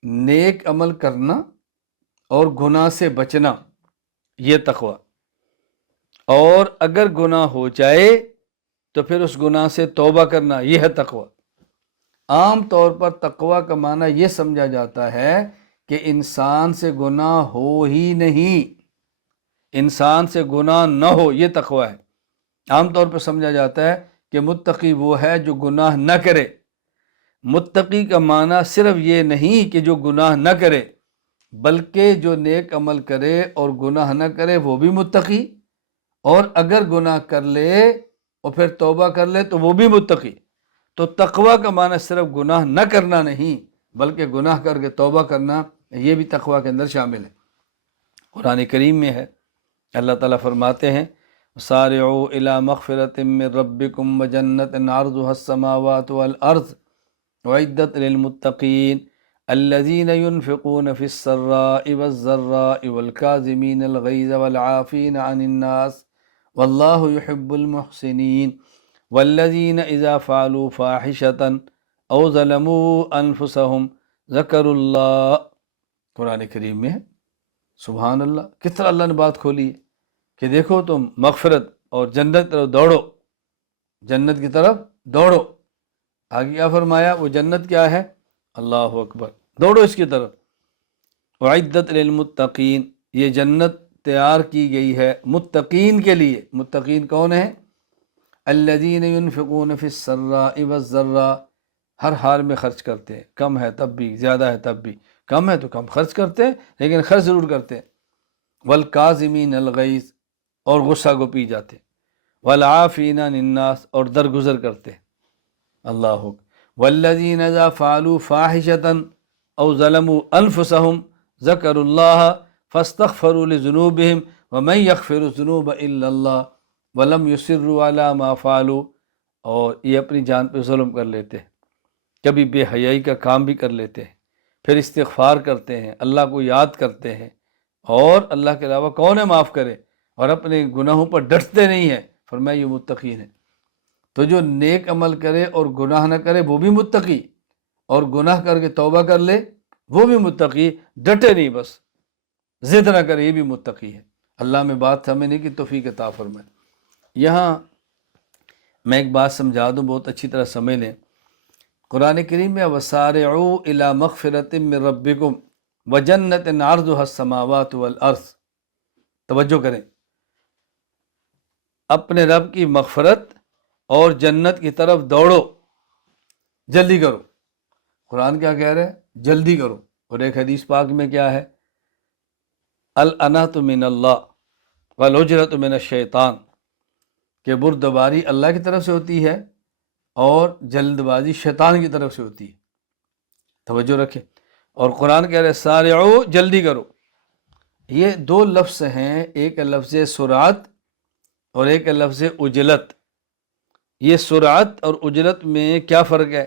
نیک عمل کرنا اور گناہ سے بچنا، یہ تقوی. اور اگر گناہ ہو جائے تو پھر اس گناہ سے توبہ کرنا، یہ ہے تقوی. عام طور پر تقوی کا معنی یہ سمجھا جاتا ہے کہ انسان سے گناہ ہو ہی نہیں، انسان سے گناہ نہ ہو، یہ تقوی ہے. عام طور پر سمجھا جاتا ہے کہ متقی وہ ہے جو گناہ نہ کرے. متقی کا معنی صرف یہ نہیں کہ جو گناہ نہ کرے، بلکہ جو نیک عمل کرے اور گناہ نہ کرے وہ بھی متقی، اور اگر گناہ کر لے اور پھر توبہ کر لے تو وہ بھی متقی. تو تقوی کا معنی صرف گناہ نہ کرنا نہیں بلکہ گناہ کر کے توبہ کرنا، یہ بھی تقوی کے اندر شامل ہے. قرآن کریم میں ہے، اللہ تعالیٰ فرماتے ہیں سارعوا الی مغفرۃ من ربکم وجنۃ عرضها السماوات والارض اعدت للمتقین الذین ينفقون فی السراء والضراء والکاظمین الغیظ والعافین عن الناس واللہ یحب المحسنین والذین اذا فعلوا فاحشۃ او ظلموا انفسهم ذکروا اللہ. قرآن کریم میں ہے. سبحان اللہ، کس طرح اللہ نے بات کھولی ہے کہ دیکھو تم مغفرت اور جنت کی طرف دوڑو، جنت کی طرف دوڑو. آگے کیا فرمایا؟ وہ جنت کیا ہے؟ اللہ اکبر، دوڑو اس کی طرف. اعدت للمتقین، یہ جنت تیار کی گئی ہے متقین کے لیے. متقین کون ہیں؟ الذین ينفقون فی السراء والضراء، ہر حال میں خرچ کرتے ہیں، کم ہے تب بھی، زیادہ ہے تب بھی، کم ہے تو کم خرچ کرتے ہیں لیکن خرچ ضرور کرتے ہیں. والکاظمین الغیظ، اور غصہ کو پی جاتے ہیں. والعافین عن الناس، اور درگزر کرتے ہیں. اللہ اکبر. والذین اذا فعلوا فاحشۃ او ظلموا انفسهم ذکروا اللہ فاستغفروا لذنوبهم ومن یغفر الذنوب الا اللہ ولم یصروا علی ما فعلوا. اور یہ اپنی جان پہ ظلم کر لیتے ہیں، کبھی بے حیائی کا کام بھی کر لیتے ہیں، پھر استغفار کرتے ہیں، اللہ کو یاد کرتے ہیں، اور اللہ کے علاوہ کون ہے معاف کرے، اور اپنے گناہوں پر ڈٹتے نہیں ہیں. فرمایا یہ متقین ہیں. تو جو نیک عمل کرے اور گناہ نہ کرے وہ بھی متقی، اور گناہ کر کے توبہ کر لے وہ بھی متقی، ڈٹے نہیں بس ضد نہ کرے، یہ بھی متقی ہے. اللہ میں بات سمجھنے کی توفیق عطا فرمائے۔ یہاں میں ایک بات سمجھا دوں، بہت اچھی طرح سمجھ لیں۔ قرآن کریم میں وَسَارِعُوا إِلَىٰ مَغْفِرَةٍ مِّن رَبِّكُمْ وَجَنَّةٍ عَرْضُهَا السَّمَاوَاتُ وَالْأَرْضُ، توجہ کریں، اپنے رب کی مغفرت اور جنت کی طرف دوڑو، جلدی کرو۔ قرآن کیا کہہ رہے ہیں؟ جلدی کرو۔ اور ایک حدیث پاک میں کیا ہے؟ الانۃ من اللہ والعجلۃ من الشیطان، کہ بردباری اللہ کی طرف سے ہوتی ہے اور جلد بازی شیطان کی طرف سے ہوتی ہے۔ توجہ رکھیں۔ اور قرآن کہہ رہے ہیں سارعو، جلدی کرو۔ یہ دو لفظ ہیں، ایک لفظ سرعت اور ایک لفظ عجلت۔ یہ سرعت اور عجلت میں کیا فرق ہے؟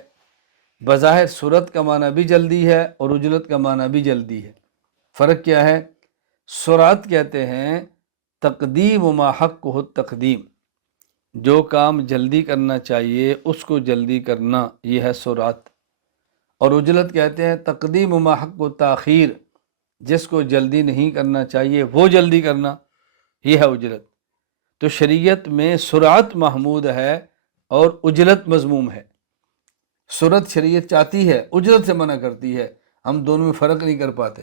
بظاہر سرعت کا معنی بھی جلدی ہے اور عجلت کا معنی بھی جلدی ہے۔ فرق کیا ہے؟ سرعت کہتے ہیں تقدیم ما حقہ التقدیم، جو کام جلدی کرنا چاہیے اس کو جلدی کرنا، یہ ہے سرعت۔ اور عجلت کہتے ہیں تقدیم ما حق التاخیر، جس کو جلدی نہیں کرنا چاہیے وہ جلدی کرنا، یہ ہے عجلت۔ تو شریعت میں سرعت محمود ہے اور عجلت مذموم ہے۔ سرعت شریعت چاہتی ہے، عجلت سے منع کرتی ہے، ہم دونوں میں فرق نہیں کر پاتے۔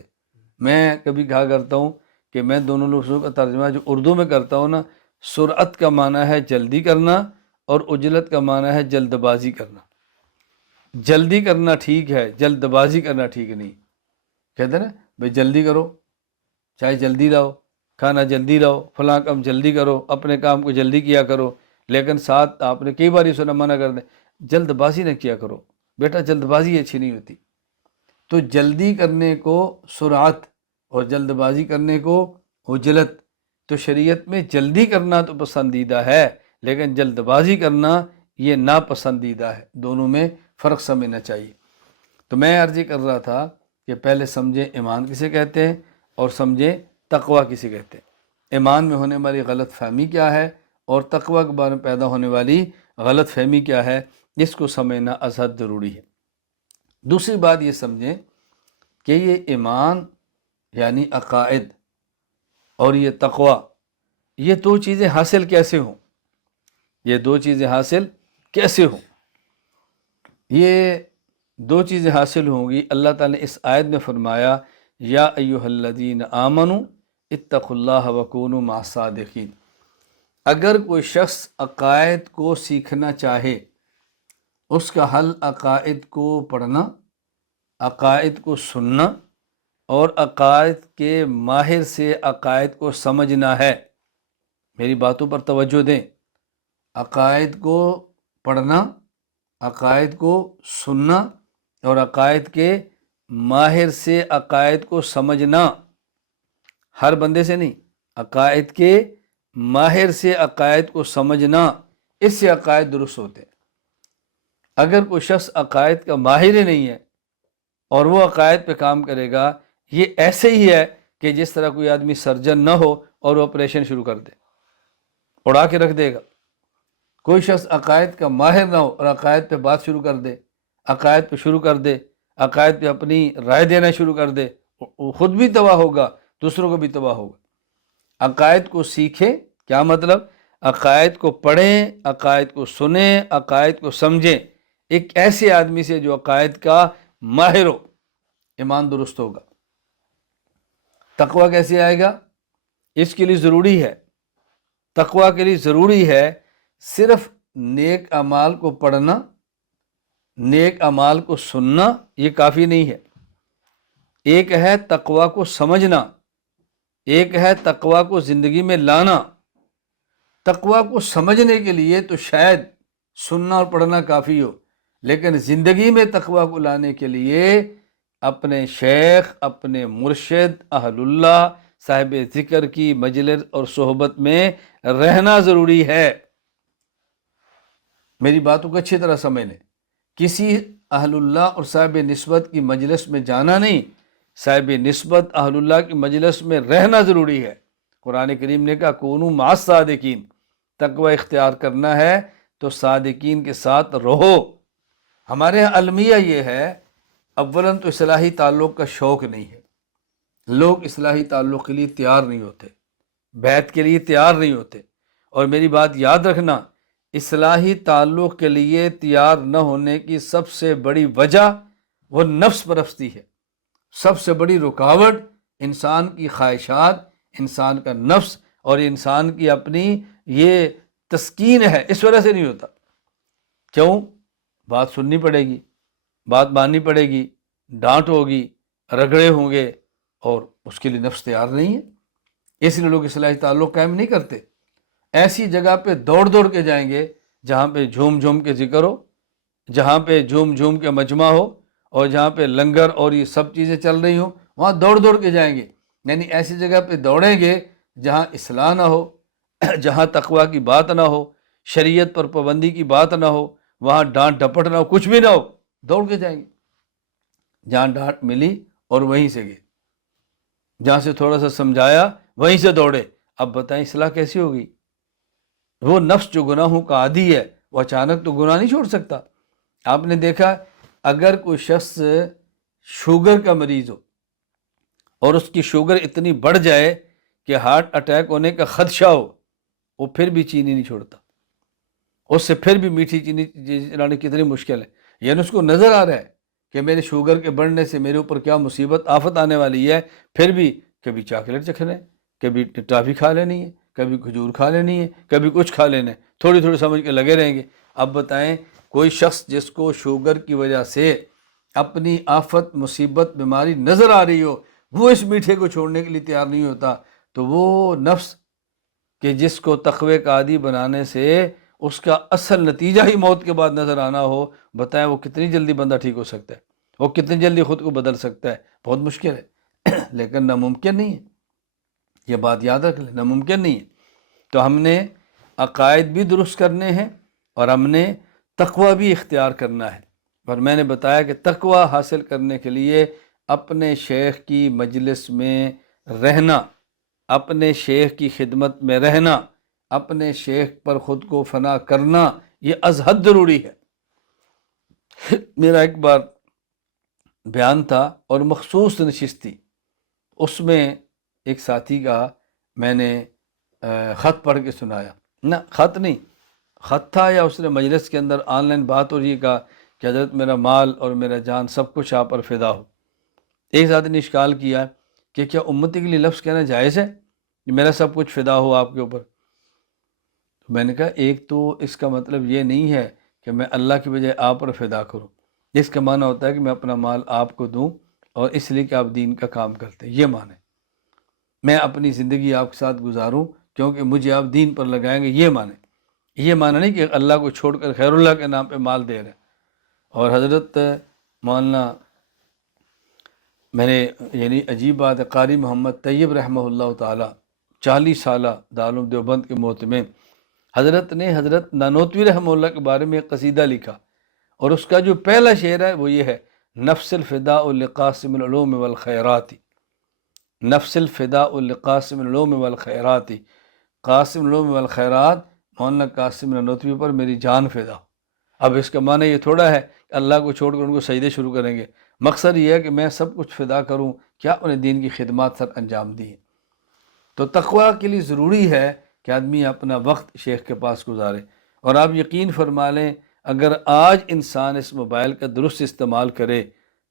میں کبھی کہا کرتا ہوں کہ میں دونوں لفظوں کا ترجمہ جو اردو میں کرتا ہوں نا، سرعت کا معنی ہے جلدی کرنا اور عجلت کا معنی ہے جلد بازی کرنا۔ جلدی کرنا ٹھیک ہے، جلد بازی کرنا ٹھیک نہیں۔ کہتے ہیں نا بھائی جلدی کرو، چاہے جلدی لاؤ، کھانا جلدی لاؤ، فلاں کام جلدی کرو، اپنے کام کو جلدی کیا کرو، لیکن ساتھ آپ نے کئی بار یہ سنا منع کر دیں جلد بازی نہ کیا کرو، بیٹا جلد بازی اچھی نہیں ہوتی۔ تو جلدی کرنے کو سرعت اور جلد بازی کرنے کو عجلت۔ تو شریعت میں جلدی کرنا تو پسندیدہ ہے، لیکن جلد بازی کرنا یہ ناپسندیدہ ہے، دونوں میں فرق سمجھنا چاہیے۔ تو میں عرض کر رہا تھا کہ پہلے سمجھیں ایمان کسے کہتے ہیں اور سمجھیں تقوی کسے کہتے ہیں۔ ایمان میں ہونے والی غلط فہمی کیا ہے اور تقوی کے بارے میں پیدا ہونے والی غلط فہمی کیا ہے، اس کو سمجھنا ازحد ضروری ہے۔ دوسری بات یہ سمجھیں کہ یہ ایمان یعنی عقائد اور یہ تقوی، یہ دو چیزیں حاصل کیسے ہوں؟ یہ دو چیزیں حاصل کیسے ہوں؟ یہ دو چیزیں حاصل ہوں گی۔ اللہ تعالیٰ نے اس آیت میں فرمایا یا ایھا الذین آمنوا اتقوا اللہ وکونوا مع الصادقین۔ اگر کوئی شخص عقائد کو سیکھنا چاہے، اس کا حل عقائد کو پڑھنا، عقائد کو سننا اور عقائد کے ماہر سے عقائد کو سمجھنا ہے۔ میری باتوں پر توجہ دیں۔ عقائد کو پڑھنا، عقائد کو سننا اور عقائد کے ماہر سے عقائد کو سمجھنا، ہر بندے سے نہیں، عقائد کے ماہر سے عقائد کو سمجھنا، اس سے عقائد درست ہوتے ہیں۔ اگر کوئی شخص عقائد کا ماہر ہی نہیں ہے اور وہ عقائد پہ کام کرے گا، یہ ایسے ہی ہے کہ جس طرح کوئی آدمی سرجن نہ ہو اور وہ آپریشن شروع کر دے، اڑا کے رکھ دے گا۔ کوئی شخص عقائد کا ماہر نہ ہو اور عقائد پہ بات شروع کر دے، عقائد پہ شروع کر دے، عقائد پہ اپنی رائے دینا شروع کر دے، وہ خود بھی تباہ ہوگا، دوسروں کو بھی تباہ ہوگا۔ عقائد کو سیکھیں، کیا مطلب؟ عقائد کو پڑھیں، عقائد کو سنیں، عقائد کو سمجھیں، ایک ایسے آدمی سے جو عقائد کا ماہر ہو، ایمان درست ہوگا۔ تقوی کیسے آئے گا؟ اس کے لیے ضروری ہے، تقوی کے لیے ضروری ہے صرف نیک اعمال کو پڑھنا، نیک اعمال کو سننا، یہ کافی نہیں ہے۔ ایک ہے تقوی کو سمجھنا، ایک ہے تقوی کو زندگی میں لانا۔ تقوی کو سمجھنے کے لیے تو شاید سننا اور پڑھنا کافی ہو، لیکن زندگی میں تقوی کو لانے کے لیے اپنے شیخ، اپنے مرشد، اہل اللہ، صاحب ذکر کی مجلس اور صحبت میں رہنا ضروری ہے۔ میری باتوں کو اچھی طرح سمجھ لیں، کسی اہل اللہ اور صاحب نسبت کی مجلس میں جانا نہیں، صاحب نسبت اہل اللہ کی مجلس میں رہنا ضروری ہے۔ قرآن کریم نے کہا کونوا مع الصادقین، تقوی اختیار کرنا ہے تو صادقین کے ساتھ رہو۔ ہمارے یہاں المیہ یہ ہے، اولاً تو اصلاحی تعلق کا شوق نہیں ہے، لوگ اصلاحی تعلق کے لیے تیار نہیں ہوتے، بیعت کے لیے تیار نہیں ہوتے۔ اور میری بات یاد رکھنا، اصلاحی تعلق کے لیے تیار نہ ہونے کی سب سے بڑی وجہ وہ نفس پرستی ہے۔ سب سے بڑی رکاوٹ انسان کی خواہشات، انسان کا نفس اور انسان کی اپنی یہ تسکین ہے، اس وجہ سے نہیں ہوتا۔ کیوں؟ بات سننی پڑے گی، بات ماننی پڑے گی، ڈانٹ ہوگی، رگڑے ہوں گے، اور اس کے لیے نفس تیار نہیں ہے۔ اس لیے لوگ اصلاحی تعلق قائم نہیں کرتے۔ ایسی جگہ پہ دوڑ دوڑ کے جائیں گے جہاں پہ جھوم جھوم کے ذکر ہو، جہاں پہ جھوم جھوم کے مجمع ہو، اور جہاں پہ لنگر اور یہ سب چیزیں چل رہی ہوں، وہاں دوڑ دوڑ کے جائیں گے۔ یعنی ایسی جگہ پہ دوڑیں گے جہاں اصلاح نہ ہو، جہاں تقویٰ کی بات نہ ہو، شریعت پر پابندی کی بات نہ ہو، وہاں ڈانٹ ڈپٹ نہ ہو، کچھ بھی نہ ہو، دوڑ کے جائیں گے۔ جہاں ڈانٹ ملی اور وہیں سے گئے، جہاں سے تھوڑا سا سمجھایا وہیں سے دوڑے۔ اب بتائیں اصلاح کیسی ہوگی؟ وہ نفس جو گناہوں کا عادی ہے وہ اچانک تو گناہ نہیں چھوڑ سکتا۔ آپ نے دیکھا، اگر کوئی شخص شوگر کا مریض ہو اور اس کی شوگر اتنی بڑھ جائے کہ ہارٹ اٹیک ہونے کا خدشہ ہو، وہ پھر بھی چینی نہیں چھوڑتا، اس سے پھر بھی میٹھی چینی چلانے کتنی مشکل ہے۔ یعنی اس کو نظر آ رہا ہے کہ میرے شوگر کے بڑھنے سے میرے اوپر کیا مصیبت آفت آنے والی ہے، پھر بھی کبھی چاکلیٹ چکھنا ہے، کبھی ٹافی کھا لینی ہے، کبھی کھجور کھا لینی ہے، کبھی کچھ کھا لینا ہے، تھوڑی تھوڑی سمجھ کے لگے رہیں گے۔ اب بتائیں کوئی شخص جس کو شوگر کی وجہ سے اپنی آفت، مصیبت، بیماری نظر آ رہی ہو، وہ اس میٹھے کو چھوڑنے کے لیے تیار نہیں ہوتا، تو وہ نفس کہ جس کو تقوی کا عادی بنانے سے اس کا اصل نتیجہ ہی موت کے بعد نظر آنا ہو، بتائیں وہ کتنی جلدی بندہ ٹھیک ہو سکتا ہے، وہ کتنی جلدی خود کو بدل سکتا ہے؟ بہت مشکل ہے لیکن ناممکن نہیں ہے، یہ بات یاد رکھ لیں، ناممکن نہیں ہے۔ تو ہم نے عقائد بھی درست کرنے ہیں اور ہم نے تقوی بھی اختیار کرنا ہے۔ اور میں نے بتایا کہ تقوی حاصل کرنے کے لیے اپنے شیخ کی مجلس میں رہنا، اپنے شیخ کی خدمت میں رہنا، اپنے شیخ پر خود کو فنا کرنا، یہ از حد ضروری ہے۔ میرا ایک بار بیان تھا اور مخصوص نشست تھی، اس میں ایک ساتھی کا میں نے خط پڑھ کے سنایا، نہ خط نہیں، خط تھا یا اس نے مجلس کے اندر آن لائن بات ہو رہی کہا کہ حضرت میرا مال اور میرا جان سب کچھ آپ پر فدا ہو۔ ایک ساتھی نے اشکال کیا کہ کیا امتی کے لیے لفظ کہنا جائز ہے کہ میرا سب کچھ فدا ہو آپ کے اوپر؟ تو میں نے کہا ایک تو اس کا مطلب یہ نہیں ہے کہ میں اللہ کی بجائے آپ پر فدا کروں، اس کا معنی ہوتا ہے کہ میں اپنا مال آپ کو دوں اور اس لیے کہ آپ دین کا کام کرتے ہیں، یہ معنی ہے۔ میں اپنی زندگی آپ کے ساتھ گزاروں کیونکہ مجھے آپ دین پر لگائیں گے، یہ معنی۔ یہ معنی نہیں کہ اللہ کو چھوڑ کر خیر اللہ کے نام پہ مال دے رہے۔ اور حضرت مولانا، میں نے یعنی عجیب بات ہے، قاری محمد طیب رحمہ اللہ تعالی 40 سالہ دارالعلوم دیوبند کے محتمم، حضرت نے حضرت نانوتوی رحمہ اللہ کے بارے میں ایک قصیدہ لکھا، اور اس کا جو پہلا شعر ہے وہ یہ ہے، نفس الفداء لقاسم العلوم والخیرات، نفس الفداء لقاسم العلوم والخیرات، قاسم العلوم والخیرات مولانا قاسم نانوتوی پر میری جان فدا ہو۔ اب اس کا معنی یہ تھوڑا ہے کہ اللہ کو چھوڑ کر ان کو سجدے شروع کریں گے، مقصد یہ ہے کہ میں سب کچھ فدا کروں، کیا انہیں دین کی خدمات سر انجام دی۔ تو تقوی کے لیے ضروری ہے کہ آدمی اپنا وقت شیخ کے پاس گزارے۔ اور آپ یقین فرما لیں، اگر آج انسان اس موبائل کا درست استعمال کرے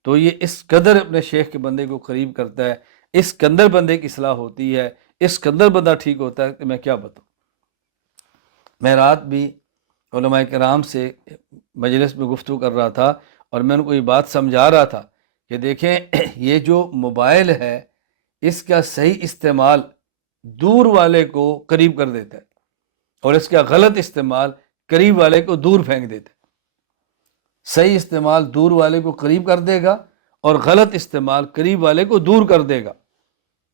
تو یہ اس قدر اپنے شیخ کے بندے کو قریب کرتا ہے، اس قدر بندے کی اصلاح ہوتی ہے، اس قدر بندہ ٹھیک ہوتا ہے کہ میں کیا بتاؤں۔ میں رات بھی علماء کرام سے مجلس میں گفتگو کر رہا تھا اور میں ان کو یہ بات سمجھا رہا تھا کہ دیکھیں یہ جو موبائل ہے اس کا صحیح استعمال دور والے کو قریب کر دیتا ہے اور اس کا غلط استعمال قریب والے کو دور پھینک دیتا ہے۔ صحیح استعمال دور والے کو قریب کر دے گا اور غلط استعمال قریب والے کو دور کر دے گا،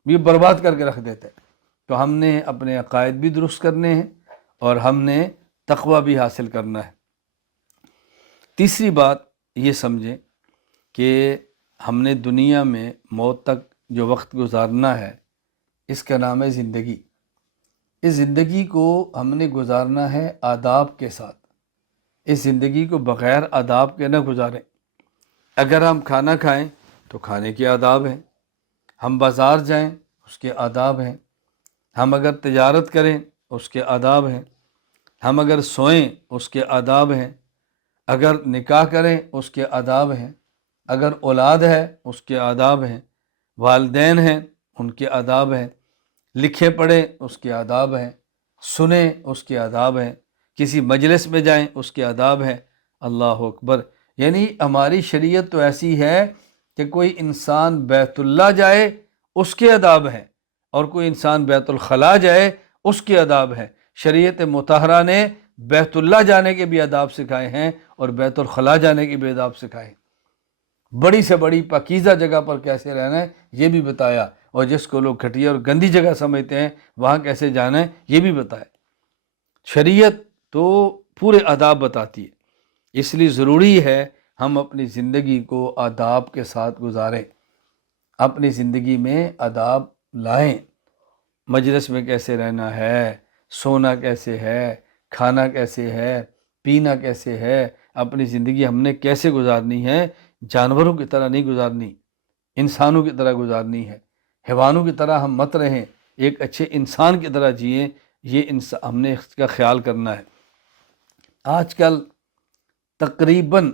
یہ برباد کر کے رکھ دیتا ہے۔ تو ہم نے اپنے عقائد بھی درست کرنے ہیں اور ہم نے تقوی بھی حاصل کرنا ہے۔ تیسری بات یہ سمجھیں کہ ہم نے دنیا میں موت تک جو وقت گزارنا ہے اس کا نام ہے زندگی۔ اس زندگی کو ہم نے گزارنا ہے آداب کے ساتھ، اس زندگی کو بغیر آداب کے نہ گزاریں۔ اگر ہم کھانا کھائیں تو کھانے کے آداب ہیں، ہم بازار جائیں اس کے آداب ہیں، ہم اگر تجارت کریں اس کے آداب ہیں، ہم اگر سوئیں اس کے آداب ہیں، اگر نکاح کریں اس کے آداب ہیں، اگر اولاد ہے اس کے آداب ہیں، والدین ہیں ان کے آداب ہیں، لکھیں پڑھیں اس کے آداب ہیں، سنیں اس کے آداب ہیں، کسی مجلس میں جائیں اس کے آداب ہیں۔ اللہ اکبر! یعنی ہماری شریعت تو ایسی ہے کہ کوئی انسان بیت اللہ جائے اس کے آداب ہیں، اور کوئی انسان بیت الخلاء جائے اس کے آداب ہیں۔ شریعت مطہرہ نے بیت اللہ جانے کے بھی آداب سکھائے ہیں اور بیت الخلاء جانے کے بھی آداب سکھائے ہیں۔ بڑی سے بڑی پاکیزہ جگہ پر کیسے رہنا ہے یہ بھی بتایا، اور جس کو لوگ گھٹیا اور گندی جگہ سمجھتے ہیں وہاں کیسے جانا ہے یہ بھی بتایا۔ شریعت تو پورے آداب بتاتی ہے، اس لیے ضروری ہے ہم اپنی زندگی کو آداب کے ساتھ گزاریں، اپنی زندگی میں آداب لائیں۔ مجلس میں کیسے رہنا ہے، سونا کیسے ہے، کھانا کیسے ہے، پینا کیسے ہے، اپنی زندگی ہم نے کیسے گزارنی ہے۔ جانوروں کی طرح نہیں گزارنی، انسانوں کی طرح گزارنی ہے۔ حیوانوں کی طرح ہم مت رہیں، ایک اچھے انسان کی طرح جئیں، یہ ہم نے اس کا خیال کرنا ہے۔ آج کل تقریباً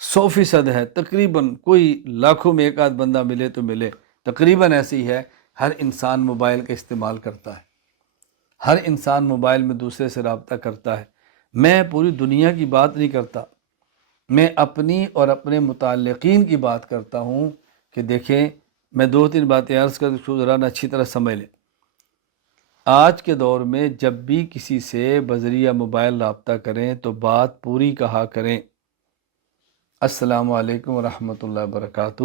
100% ہے، تقریباً کوئی لاکھوں میں ایک آدھ بندہ ملے تو ملے، تقریباً ایسی ہے، ہر انسان موبائل کا استعمال کرتا ہے، ہر انسان موبائل میں دوسرے سے رابطہ کرتا ہے۔ میں پوری دنیا کی بات نہیں کرتا، میں اپنی اور اپنے متعلقین کی بات کرتا ہوں کہ دیکھیں، میں 2-3 باتیں عرض کر کے ذرا اچھی طرح سمجھ لیں۔ آج کے دور میں جب بھی کسی سے بذریعہ موبائل رابطہ کریں تو بات پوری کہا کریں۔ السلام علیکم ورحمۃ اللہ وبرکاتہ،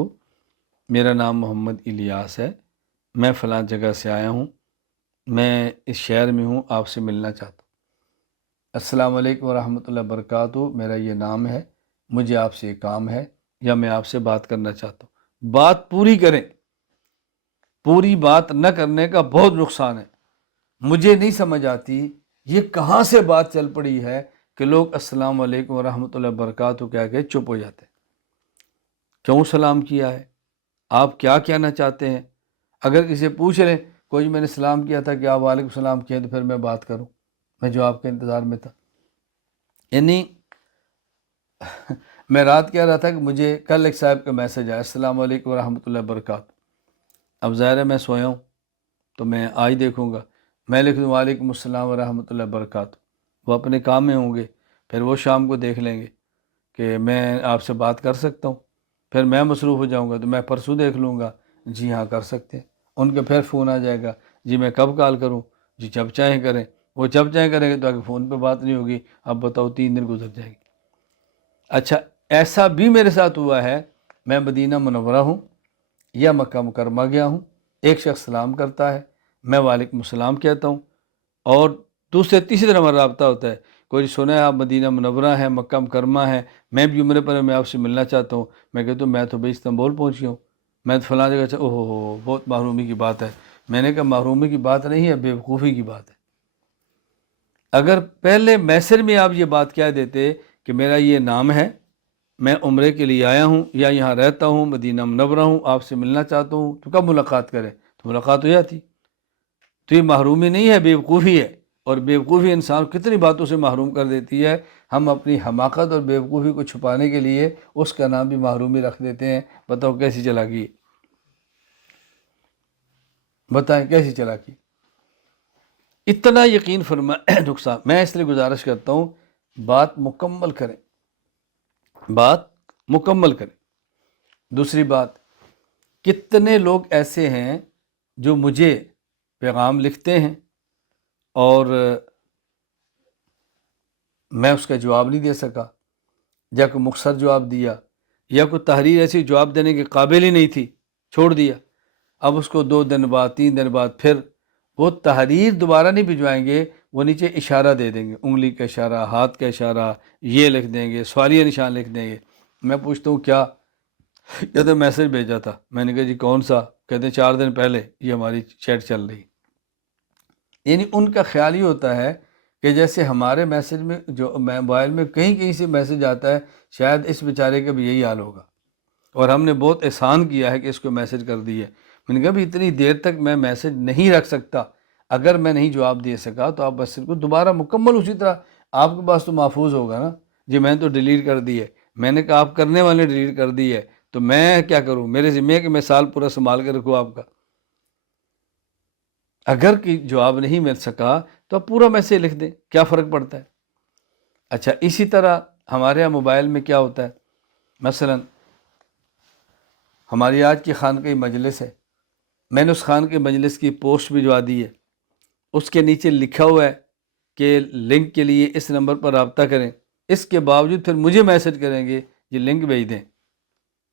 میرا نام محمد الیاس ہے، میں فلاں جگہ سے آیا ہوں، میں اس شہر میں ہوں، آپ سے ملنا چاہتا ہوں۔ السلام علیکم ورحمۃ اللہ وبرکاتہ، میرا یہ نام ہے، مجھے آپ سے یہ کام ہے، یا میں آپ سے بات کرنا چاہتا ہوں۔ بات پوری کریں، پوری بات نہ کرنے کا بہت نقصان ہے۔ مجھے نہیں سمجھ آتی یہ کہاں سے بات چل پڑی ہے کہ لوگ السلام علیکم ورحمۃ اللہ وبرکاتہ کہہ کے چپ ہو جاتے ہیں۔ کیوں سلام کیا ہے؟ آپ کیا کہنا چاہتے ہیں؟ اگر کسی پوچھ لیں کوئی میں نے سلام کیا تھا کہ آپ وعلیکم السلام کہیں تو پھر میں بات کروں، میں جواب کے انتظار میں تھا۔ یعنی میں رات کہہ رہا تھا کہ مجھے کل ایک صاحب کا میسج آیا، السلام علیکم ورحمۃ اللہ وبرکاتہ۔ اب ظاہر ہے میں سویا ہوں تو میں آج دیکھوں گا، میں لکھ دوں وعلیکم السلام ورحمۃ اللہ وبرکاتہ، وہ اپنے کام میں ہوں گے، پھر وہ شام کو دیکھ لیں گے کہ میں آپ سے بات کر سکتا ہوں، پھر میں مصروف ہو جاؤں گا تو میں پرسوں دیکھ لوں گا، جی ہاں کر سکتے ہیں۔ ان کے پھر فون آ جائے گا، جی میں کب کال کروں؟ جی جب چاہیں کریں۔ وہ جب چاہیں کریں گے تو آگے فون پہ بات نہیں ہوگی، اب بتاؤ 3 دن گزر جائیں گے۔ اچھا، ایسا بھی میرے ساتھ ہوا ہے، میں مدینہ منورہ ہوں یا مکہ مکرمہ گیا ہوں، ایک شخص سلام کرتا ہے، میں وعلیکم السلام کہتا ہوں، اور دوسرے تیسری طرح ہمارا رابطہ ہوتا ہے، کوئی سنا ہے آپ مدینہ منورہ ہے، مکہ مکرمہ ہے، میں بھی عمرے پر میں آپ سے ملنا چاہتا ہوں، میں کہتا ہوں میں تو بھائی استنبول پہنچ گیا ہوں، میں تو فلاں جگہ سے، اوہ ہو بہت محرومی کی بات ہے۔ میں نے کہا محرومی کی بات نہیں ہے، بیوقوفی کی بات ہے۔ اگر پہلے میسج میں آپ یہ بات کہہ دیتے کہ میرا یہ نام ہے، میں عمرے کے لیے آیا ہوں یا یہاں رہتا ہوں، مدینہ منورہ ہوں، آپ سے ملنا چاہتا ہوں، تو کب ملاقات کریں؟ تو ملاقات ہو جاتی۔ تو یہ محرومی نہیں ہے، بیوقوفی ہے، اور بیوقوفی انسان کتنی باتوں سے محروم کر دیتی ہے۔ ہم اپنی حماقت اور بیوقوفی کو چھپانے کے لیے اس کا نام بھی محرومی رکھ دیتے ہیں۔ بتاؤ کیسی چلاکی؟ بتائیں کیسی چلاکی؟ اتنا یقین فرما نقصان، میں اس لیے گزارش کرتا ہوں بات مکمل کریں، بات مکمل کریں۔ دوسری بات، کتنے لوگ ایسے ہیں جو مجھے پیغام لکھتے ہیں اور میں اس کا جواب نہیں دے سکا، یا کوئی مختصر جواب دیا، یا کوئی تحریر ایسی جواب دینے کے قابل ہی نہیں تھی، چھوڑ دیا۔ اب اس کو 2 دن بعد 3 دن بعد پھر وہ تحریر دوبارہ نہیں بھجوائیں گے، وہ نیچے اشارہ دے دیں گے، انگلی کا اشارہ، ہاتھ کا اشارہ، یہ لکھ دیں گے، سوالیہ نشان لکھ دیں گے۔ میں پوچھتا ہوں کیا؟ کہتے میسج بھیجا تھا۔ میں نے کہا جی کون سا؟ کہتے 4 دن پہلے یہ ہماری چیٹ چل رہی۔ یعنی ان کا خیال یہ ہوتا ہے کہ جیسے ہمارے میسج میں جو موبائل میں کہیں کہیں سے میسج آتا ہے، شاید اس بیچارے کا بھی یہی حال ہوگا، اور ہم نے بہت احسان کیا ہے کہ اس کو میسج کر دی ہے۔ میں نے کہا بھی اتنی دیر تک میں میسج نہیں رکھ سکتا، اگر میں نہیں جواب دے سکا تو آپ بس کو دوبارہ مکمل اسی طرح آپ کے پاس تو محفوظ ہوگا نا، جی میں نے تو ڈیلیٹ کر دی ہے، میں نے کہا آپ کرنے والے ڈیلیٹ کر دی ہے تو میں کیا کروں، میرے ذمہ ہے کہ میں سال پورا سنبھال کے رکھوں آپ کا۔ اگر کہ جواب نہیں مل سکا تو آپ پورا میسج لکھ دیں، کیا فرق پڑتا ہے۔ اچھا اسی طرح ہمارے یہاں موبائل میں کیا ہوتا ہے، مثلا ہماری آج کی خانقاہ مجلس ہے، میں نے اس خانقاہ مجلس کی پوسٹ بھجوا دی ہے، اس کے نیچے لکھا ہوا ہے کہ لنک کے لیے اس نمبر پر رابطہ کریں، اس کے باوجود پھر مجھے میسج کریں گے یہ لنک بھیج دیں،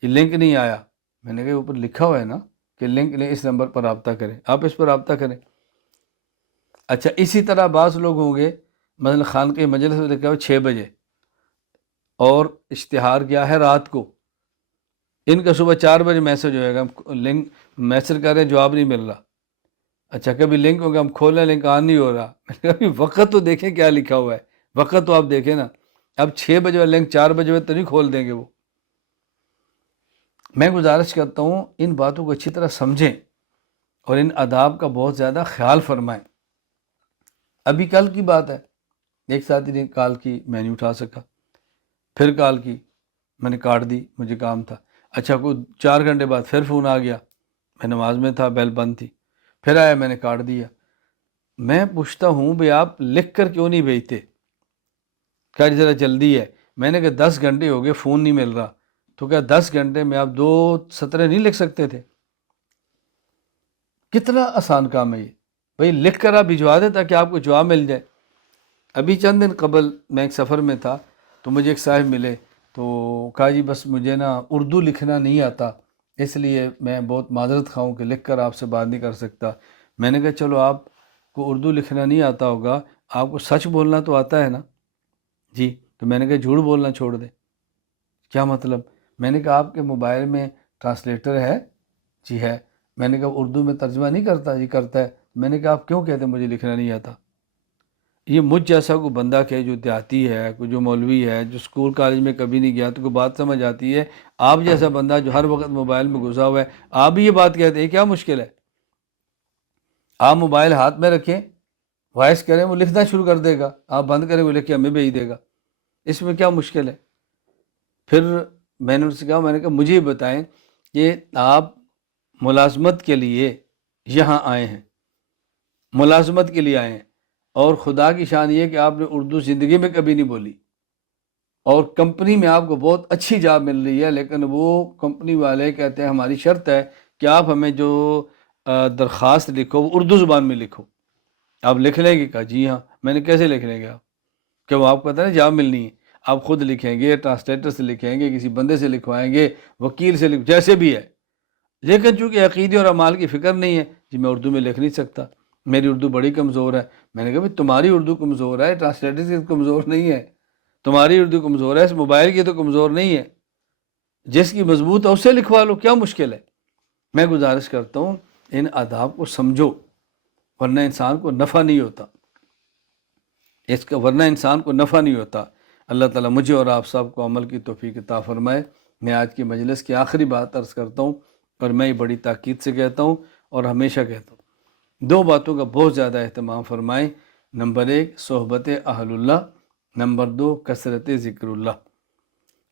یہ لنک نہیں آیا۔ میں نے کہا اوپر لکھا ہوا ہے نا کہ لنک لیں اس نمبر پر رابطہ کریں، آپ اس پر رابطہ کریں۔ اچھا اسی طرح بعض لوگ ہوں گے، مثلا خانقاہ مجلس میں لکھا ہوا 6 بجے اور اشتہار کیا ہے رات کو، ان کا صبح 4 بجے میسج ہوئے گا، لنک میسج کر رہے ہیں جواب نہیں مل رہا۔ اچھا کبھی لنک ہوگا ہم کھولیں لنک آن نہیں ہو رہا، میں نے کہا وقت تو دیکھیں کیا لکھا ہوا ہے، وقت تو آپ دیکھیں نا، اب 6 بجے والا لنک 4 بجے تو نہیں کھول دیں گے وہ۔ میں گزارش کرتا ہوں ان باتوں کو اچھی طرح سمجھیں اور ان آداب کا بہت زیادہ خیال فرمائیں۔ ابھی کل کی بات ہے، ایک ساتھی نے کال کی میں نہیں اٹھا سکا، پھر کال کی میں نے کاٹ دی، مجھے کام تھا۔ اچھا کوئی 4 گھنٹے بعد پھر فون آ گیا، میں نماز میں تھا، بیل بند تھی، پھر آیا میں نے کاٹ دیا۔ میں پوچھتا ہوں بھئی آپ لکھ کر کیوں نہیں بھیجتے، کیا ذرا جلدی ہے، میں نے کہا 10 گھنٹے ہو گئے فون نہیں مل رہا، تو کیا 10 گھنٹے میں آپ 2 سطریں نہیں لکھ سکتے تھے؟ کتنا آسان کام ہے یہ، بھئی لکھ کر آپ بھجوا دیں تاکہ آپ کو جواب مل جائے۔ ابھی چند دن قبل میں ایک سفر میں تھا تو مجھے ایک صاحب ملے تو کہا جی بس مجھے نا اردو لکھنا نہیں آتا، اس لیے میں بہت معذرت خواہ ہوں کہ لکھ کر آپ سے بات نہیں کر سکتا۔ میں نے کہا چلو آپ کو اردو لکھنا نہیں آتا ہوگا، آپ کو سچ بولنا تو آتا ہے نا؟ جی، تو میں نے کہا جھوٹ بولنا چھوڑ دیں۔ کیا مطلب؟ میں نے کہا آپ کے موبائل میں ٹرانسلیٹر ہے؟ جی ہے۔ میں نے کہا اردو میں ترجمہ نہیں کرتا؟ جی کرتا ہے۔ میں نے کہا آپ کیوں کہتے ہیں مجھے لکھنا نہیں آتا؟ یہ مجھ جیسا کوئی بندہ کہ جو دیہاتی ہے، کوئی جو مولوی ہے، جو اسکول کالج میں کبھی نہیں گیا تو کوئی بات سمجھ آتی ہے، آپ جیسا بندہ جو ہر وقت موبائل میں گھسا ہوا ہے آپ بھی یہ بات کہتے ہیں، کیا مشکل ہے؟ آپ موبائل ہاتھ میں رکھیں، وائس کریں وہ لکھنا شروع کر دے گا، آپ بند کریں وہ لکھ کے ہمیں بھیج دے گا، اس میں کیا مشکل ہے؟ پھر میں نے اس سے کہا، میں نے کہا مجھے یہ بتائیں کہ آپ ملازمت کے لیے یہاں آئے ہیں، ملازمت کے لیے آئے ہیں، اور خدا کی شان یہ کہ آپ نے اردو زندگی میں کبھی نہیں بولی، اور کمپنی میں آپ کو بہت اچھی جاب مل رہی ہے، لیکن وہ کمپنی والے کہتے ہیں ہماری شرط ہے کہ آپ ہمیں جو درخواست لکھو وہ اردو زبان میں لکھو، آپ لکھ لیں گے؟ کہا جی ہاں۔ میں نے کیسے لکھ لیں گے آپ؟ کہ وہ آپ کو پتہ ہے جاب ملنی ہے، آپ خود لکھیں گے، ٹرانسلیٹر سے لکھیں گے، کسی بندے سے لکھوائیں گے، وکیل سے جیسے بھی ہے، لیکن چونکہ عقیدے اور اعمال کی فکر نہیں ہے، جی میں اردو میں لکھ نہیں سکتا، میری اردو بڑی کمزور ہے۔ میں نے کہا بھائی تمہاری اردو کمزور ہے، ٹرانسلیٹر کی کمزور نہیں ہے، تمہاری اردو کمزور ہے، اس موبائل کی تو کمزور نہیں ہے، جس کی مضبوط ہے اس سے لکھوا لو، کیا مشکل ہے؟ میں گزارش کرتا ہوں ان آداب کو سمجھو، ورنہ انسان کو نفع نہیں ہوتا، ورنہ انسان کو نفع نہیں ہوتا۔ اللہ تعالیٰ مجھے اور آپ سب کو عمل کی توفیق عطا فرمائے۔ میں آج کی مجلس کی آخری بات عرض کرتا ہوں، اور میں یہ بڑی تاکید سے کہتا ہوں اور ہمیشہ کہتا ہوں، 2 باتوں کا بہت زیادہ اہتمام فرمائیں۔ نمبر 1 صحبت اہل اللہ، نمبر 2 کثرت ذکر اللہ۔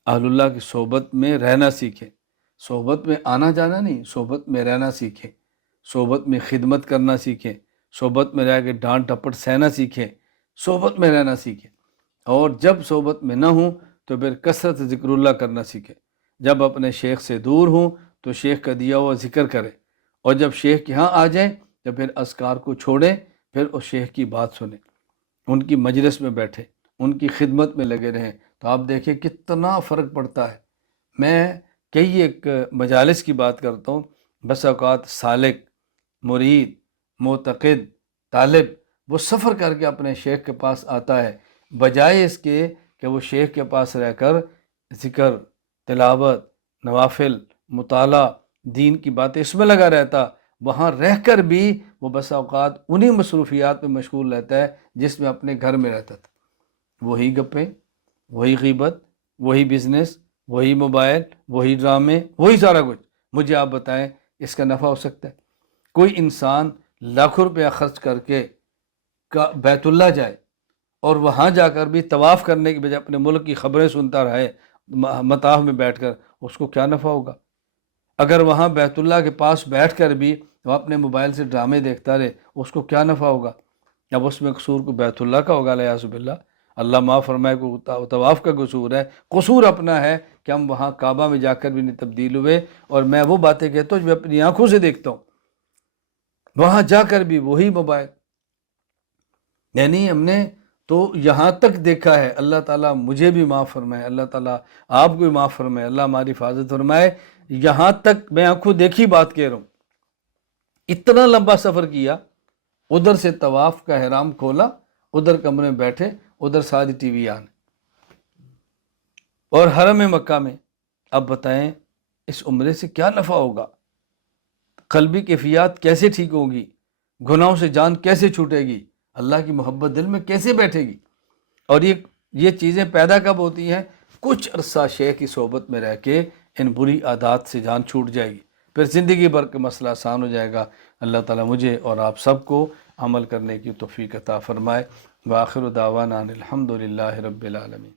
اہل اللہ کی صحبت میں رہنا سیکھیں، صحبت میں آنا جانا نہیں، صحبت میں رہنا سیکھیں، صحبت میں خدمت کرنا سیکھیں، صحبت میں رہ کے ڈانٹ ٹپٹ سہنا سیکھیں، صحبت میں رہنا سیکھیں، اور جب صحبت میں نہ ہوں تو پھر کثرت ذکر اللہ کرنا سیکھیں۔ جب اپنے شیخ سے دور ہوں تو شیخ کا دیا ہوا ذکر کریں، اور جب شیخ کے ہاں آ جائیں تو پھر اذکار کو چھوڑیں، پھر اس شیخ کی بات سنیں، ان کی مجلس میں بیٹھیں، ان کی خدمت میں لگے رہیں، تو آپ دیکھیں کتنا فرق پڑتا ہے۔ میں کئی ایک مجالس کی بات کرتا ہوں، بس اوقات سالک، مرید، معتقد، طالب وہ سفر کر کے اپنے شیخ کے پاس آتا ہے، بجائے اس کے کہ وہ شیخ کے پاس رہ کر ذکر، تلاوت، نوافل، مطالعہ، دین کی باتیں اس میں لگا رہتا، وہاں رہ کر بھی وہ بس اوقات انہی مصروفیات میں مشغول رہتا ہے جس میں اپنے گھر میں رہتا تھا۔ وہی گپیں، وہی غیبت، وہی بزنس، وہی موبائل، وہی ڈرامے، وہی سارا کچھ۔ مجھے آپ بتائیں اس کا نفع ہو سکتا ہے؟ کوئی انسان لاکھوں روپیہ خرچ کر کے بیت اللہ جائے اور وہاں جا کر بھی طواف کرنے کی بجائے اپنے ملک کی خبریں سنتا رہے مطاف میں بیٹھ کر، اس کو کیا نفع ہوگا؟ اگر وہاں بیت اللہ کے پاس بیٹھ کر بھی وہ اپنے موبائل سے ڈرامے دیکھتا رہے، اس کو کیا نفع ہوگا؟ اب اس میں قصور کو بیت اللہ کا ہوگا، علیہ باللہ، اللہ معاف فرمائے، کو طواف کا قصور ہے، قصور اپنا ہے کہ ہم وہاں کعبہ میں جا کر بھی نہیں تبدیل ہوئے، اور میں وہ باتیں کہتا ہوں جو میں اپنی آنکھوں سے دیکھتا ہوں، وہاں جا کر بھی وہی موبائل، یعنی ہم نے تو یہاں تک دیکھا ہے۔ اللہ تعالیٰ مجھے بھی معاف فرمائے، اللہ تعالیٰ آپ کو بھی معاف فرمائے، اللہ ہماری حفاظت فرمائے، یہاں تک میں آنکھوں دیکھی بات کہہ رہا ہوں، اتنا لمبا سفر کیا، ادھر سے طواف کا احرام کھولا، ادھر کمرے میں بیٹھے، ادھر ساری ٹی وی آنے، اور حرم مکہ میں۔ اب بتائیں اس عمرے سے کیا نفع ہوگا؟ قلبی کیفیات کیسے ٹھیک ہوگی؟ گناہوں سے جان کیسے چھوٹے گی؟ اللہ کی محبت دل میں کیسے بیٹھے گی؟ اور یہ چیزیں پیدا کب ہوتی ہیں؟ کچھ عرصہ شیخ کی صحبت میں رہ کے ان بری عادات سے جان چھوٹ جائے گی، پھر زندگی بھر کا مسئلہ آسان ہو جائے گا۔ اللہ تعالیٰ مجھے اور آپ سب کو عمل کرنے کی توفیق عطا فرمائے۔ وآخر دعوانا ان الحمد للہ رب العالمین۔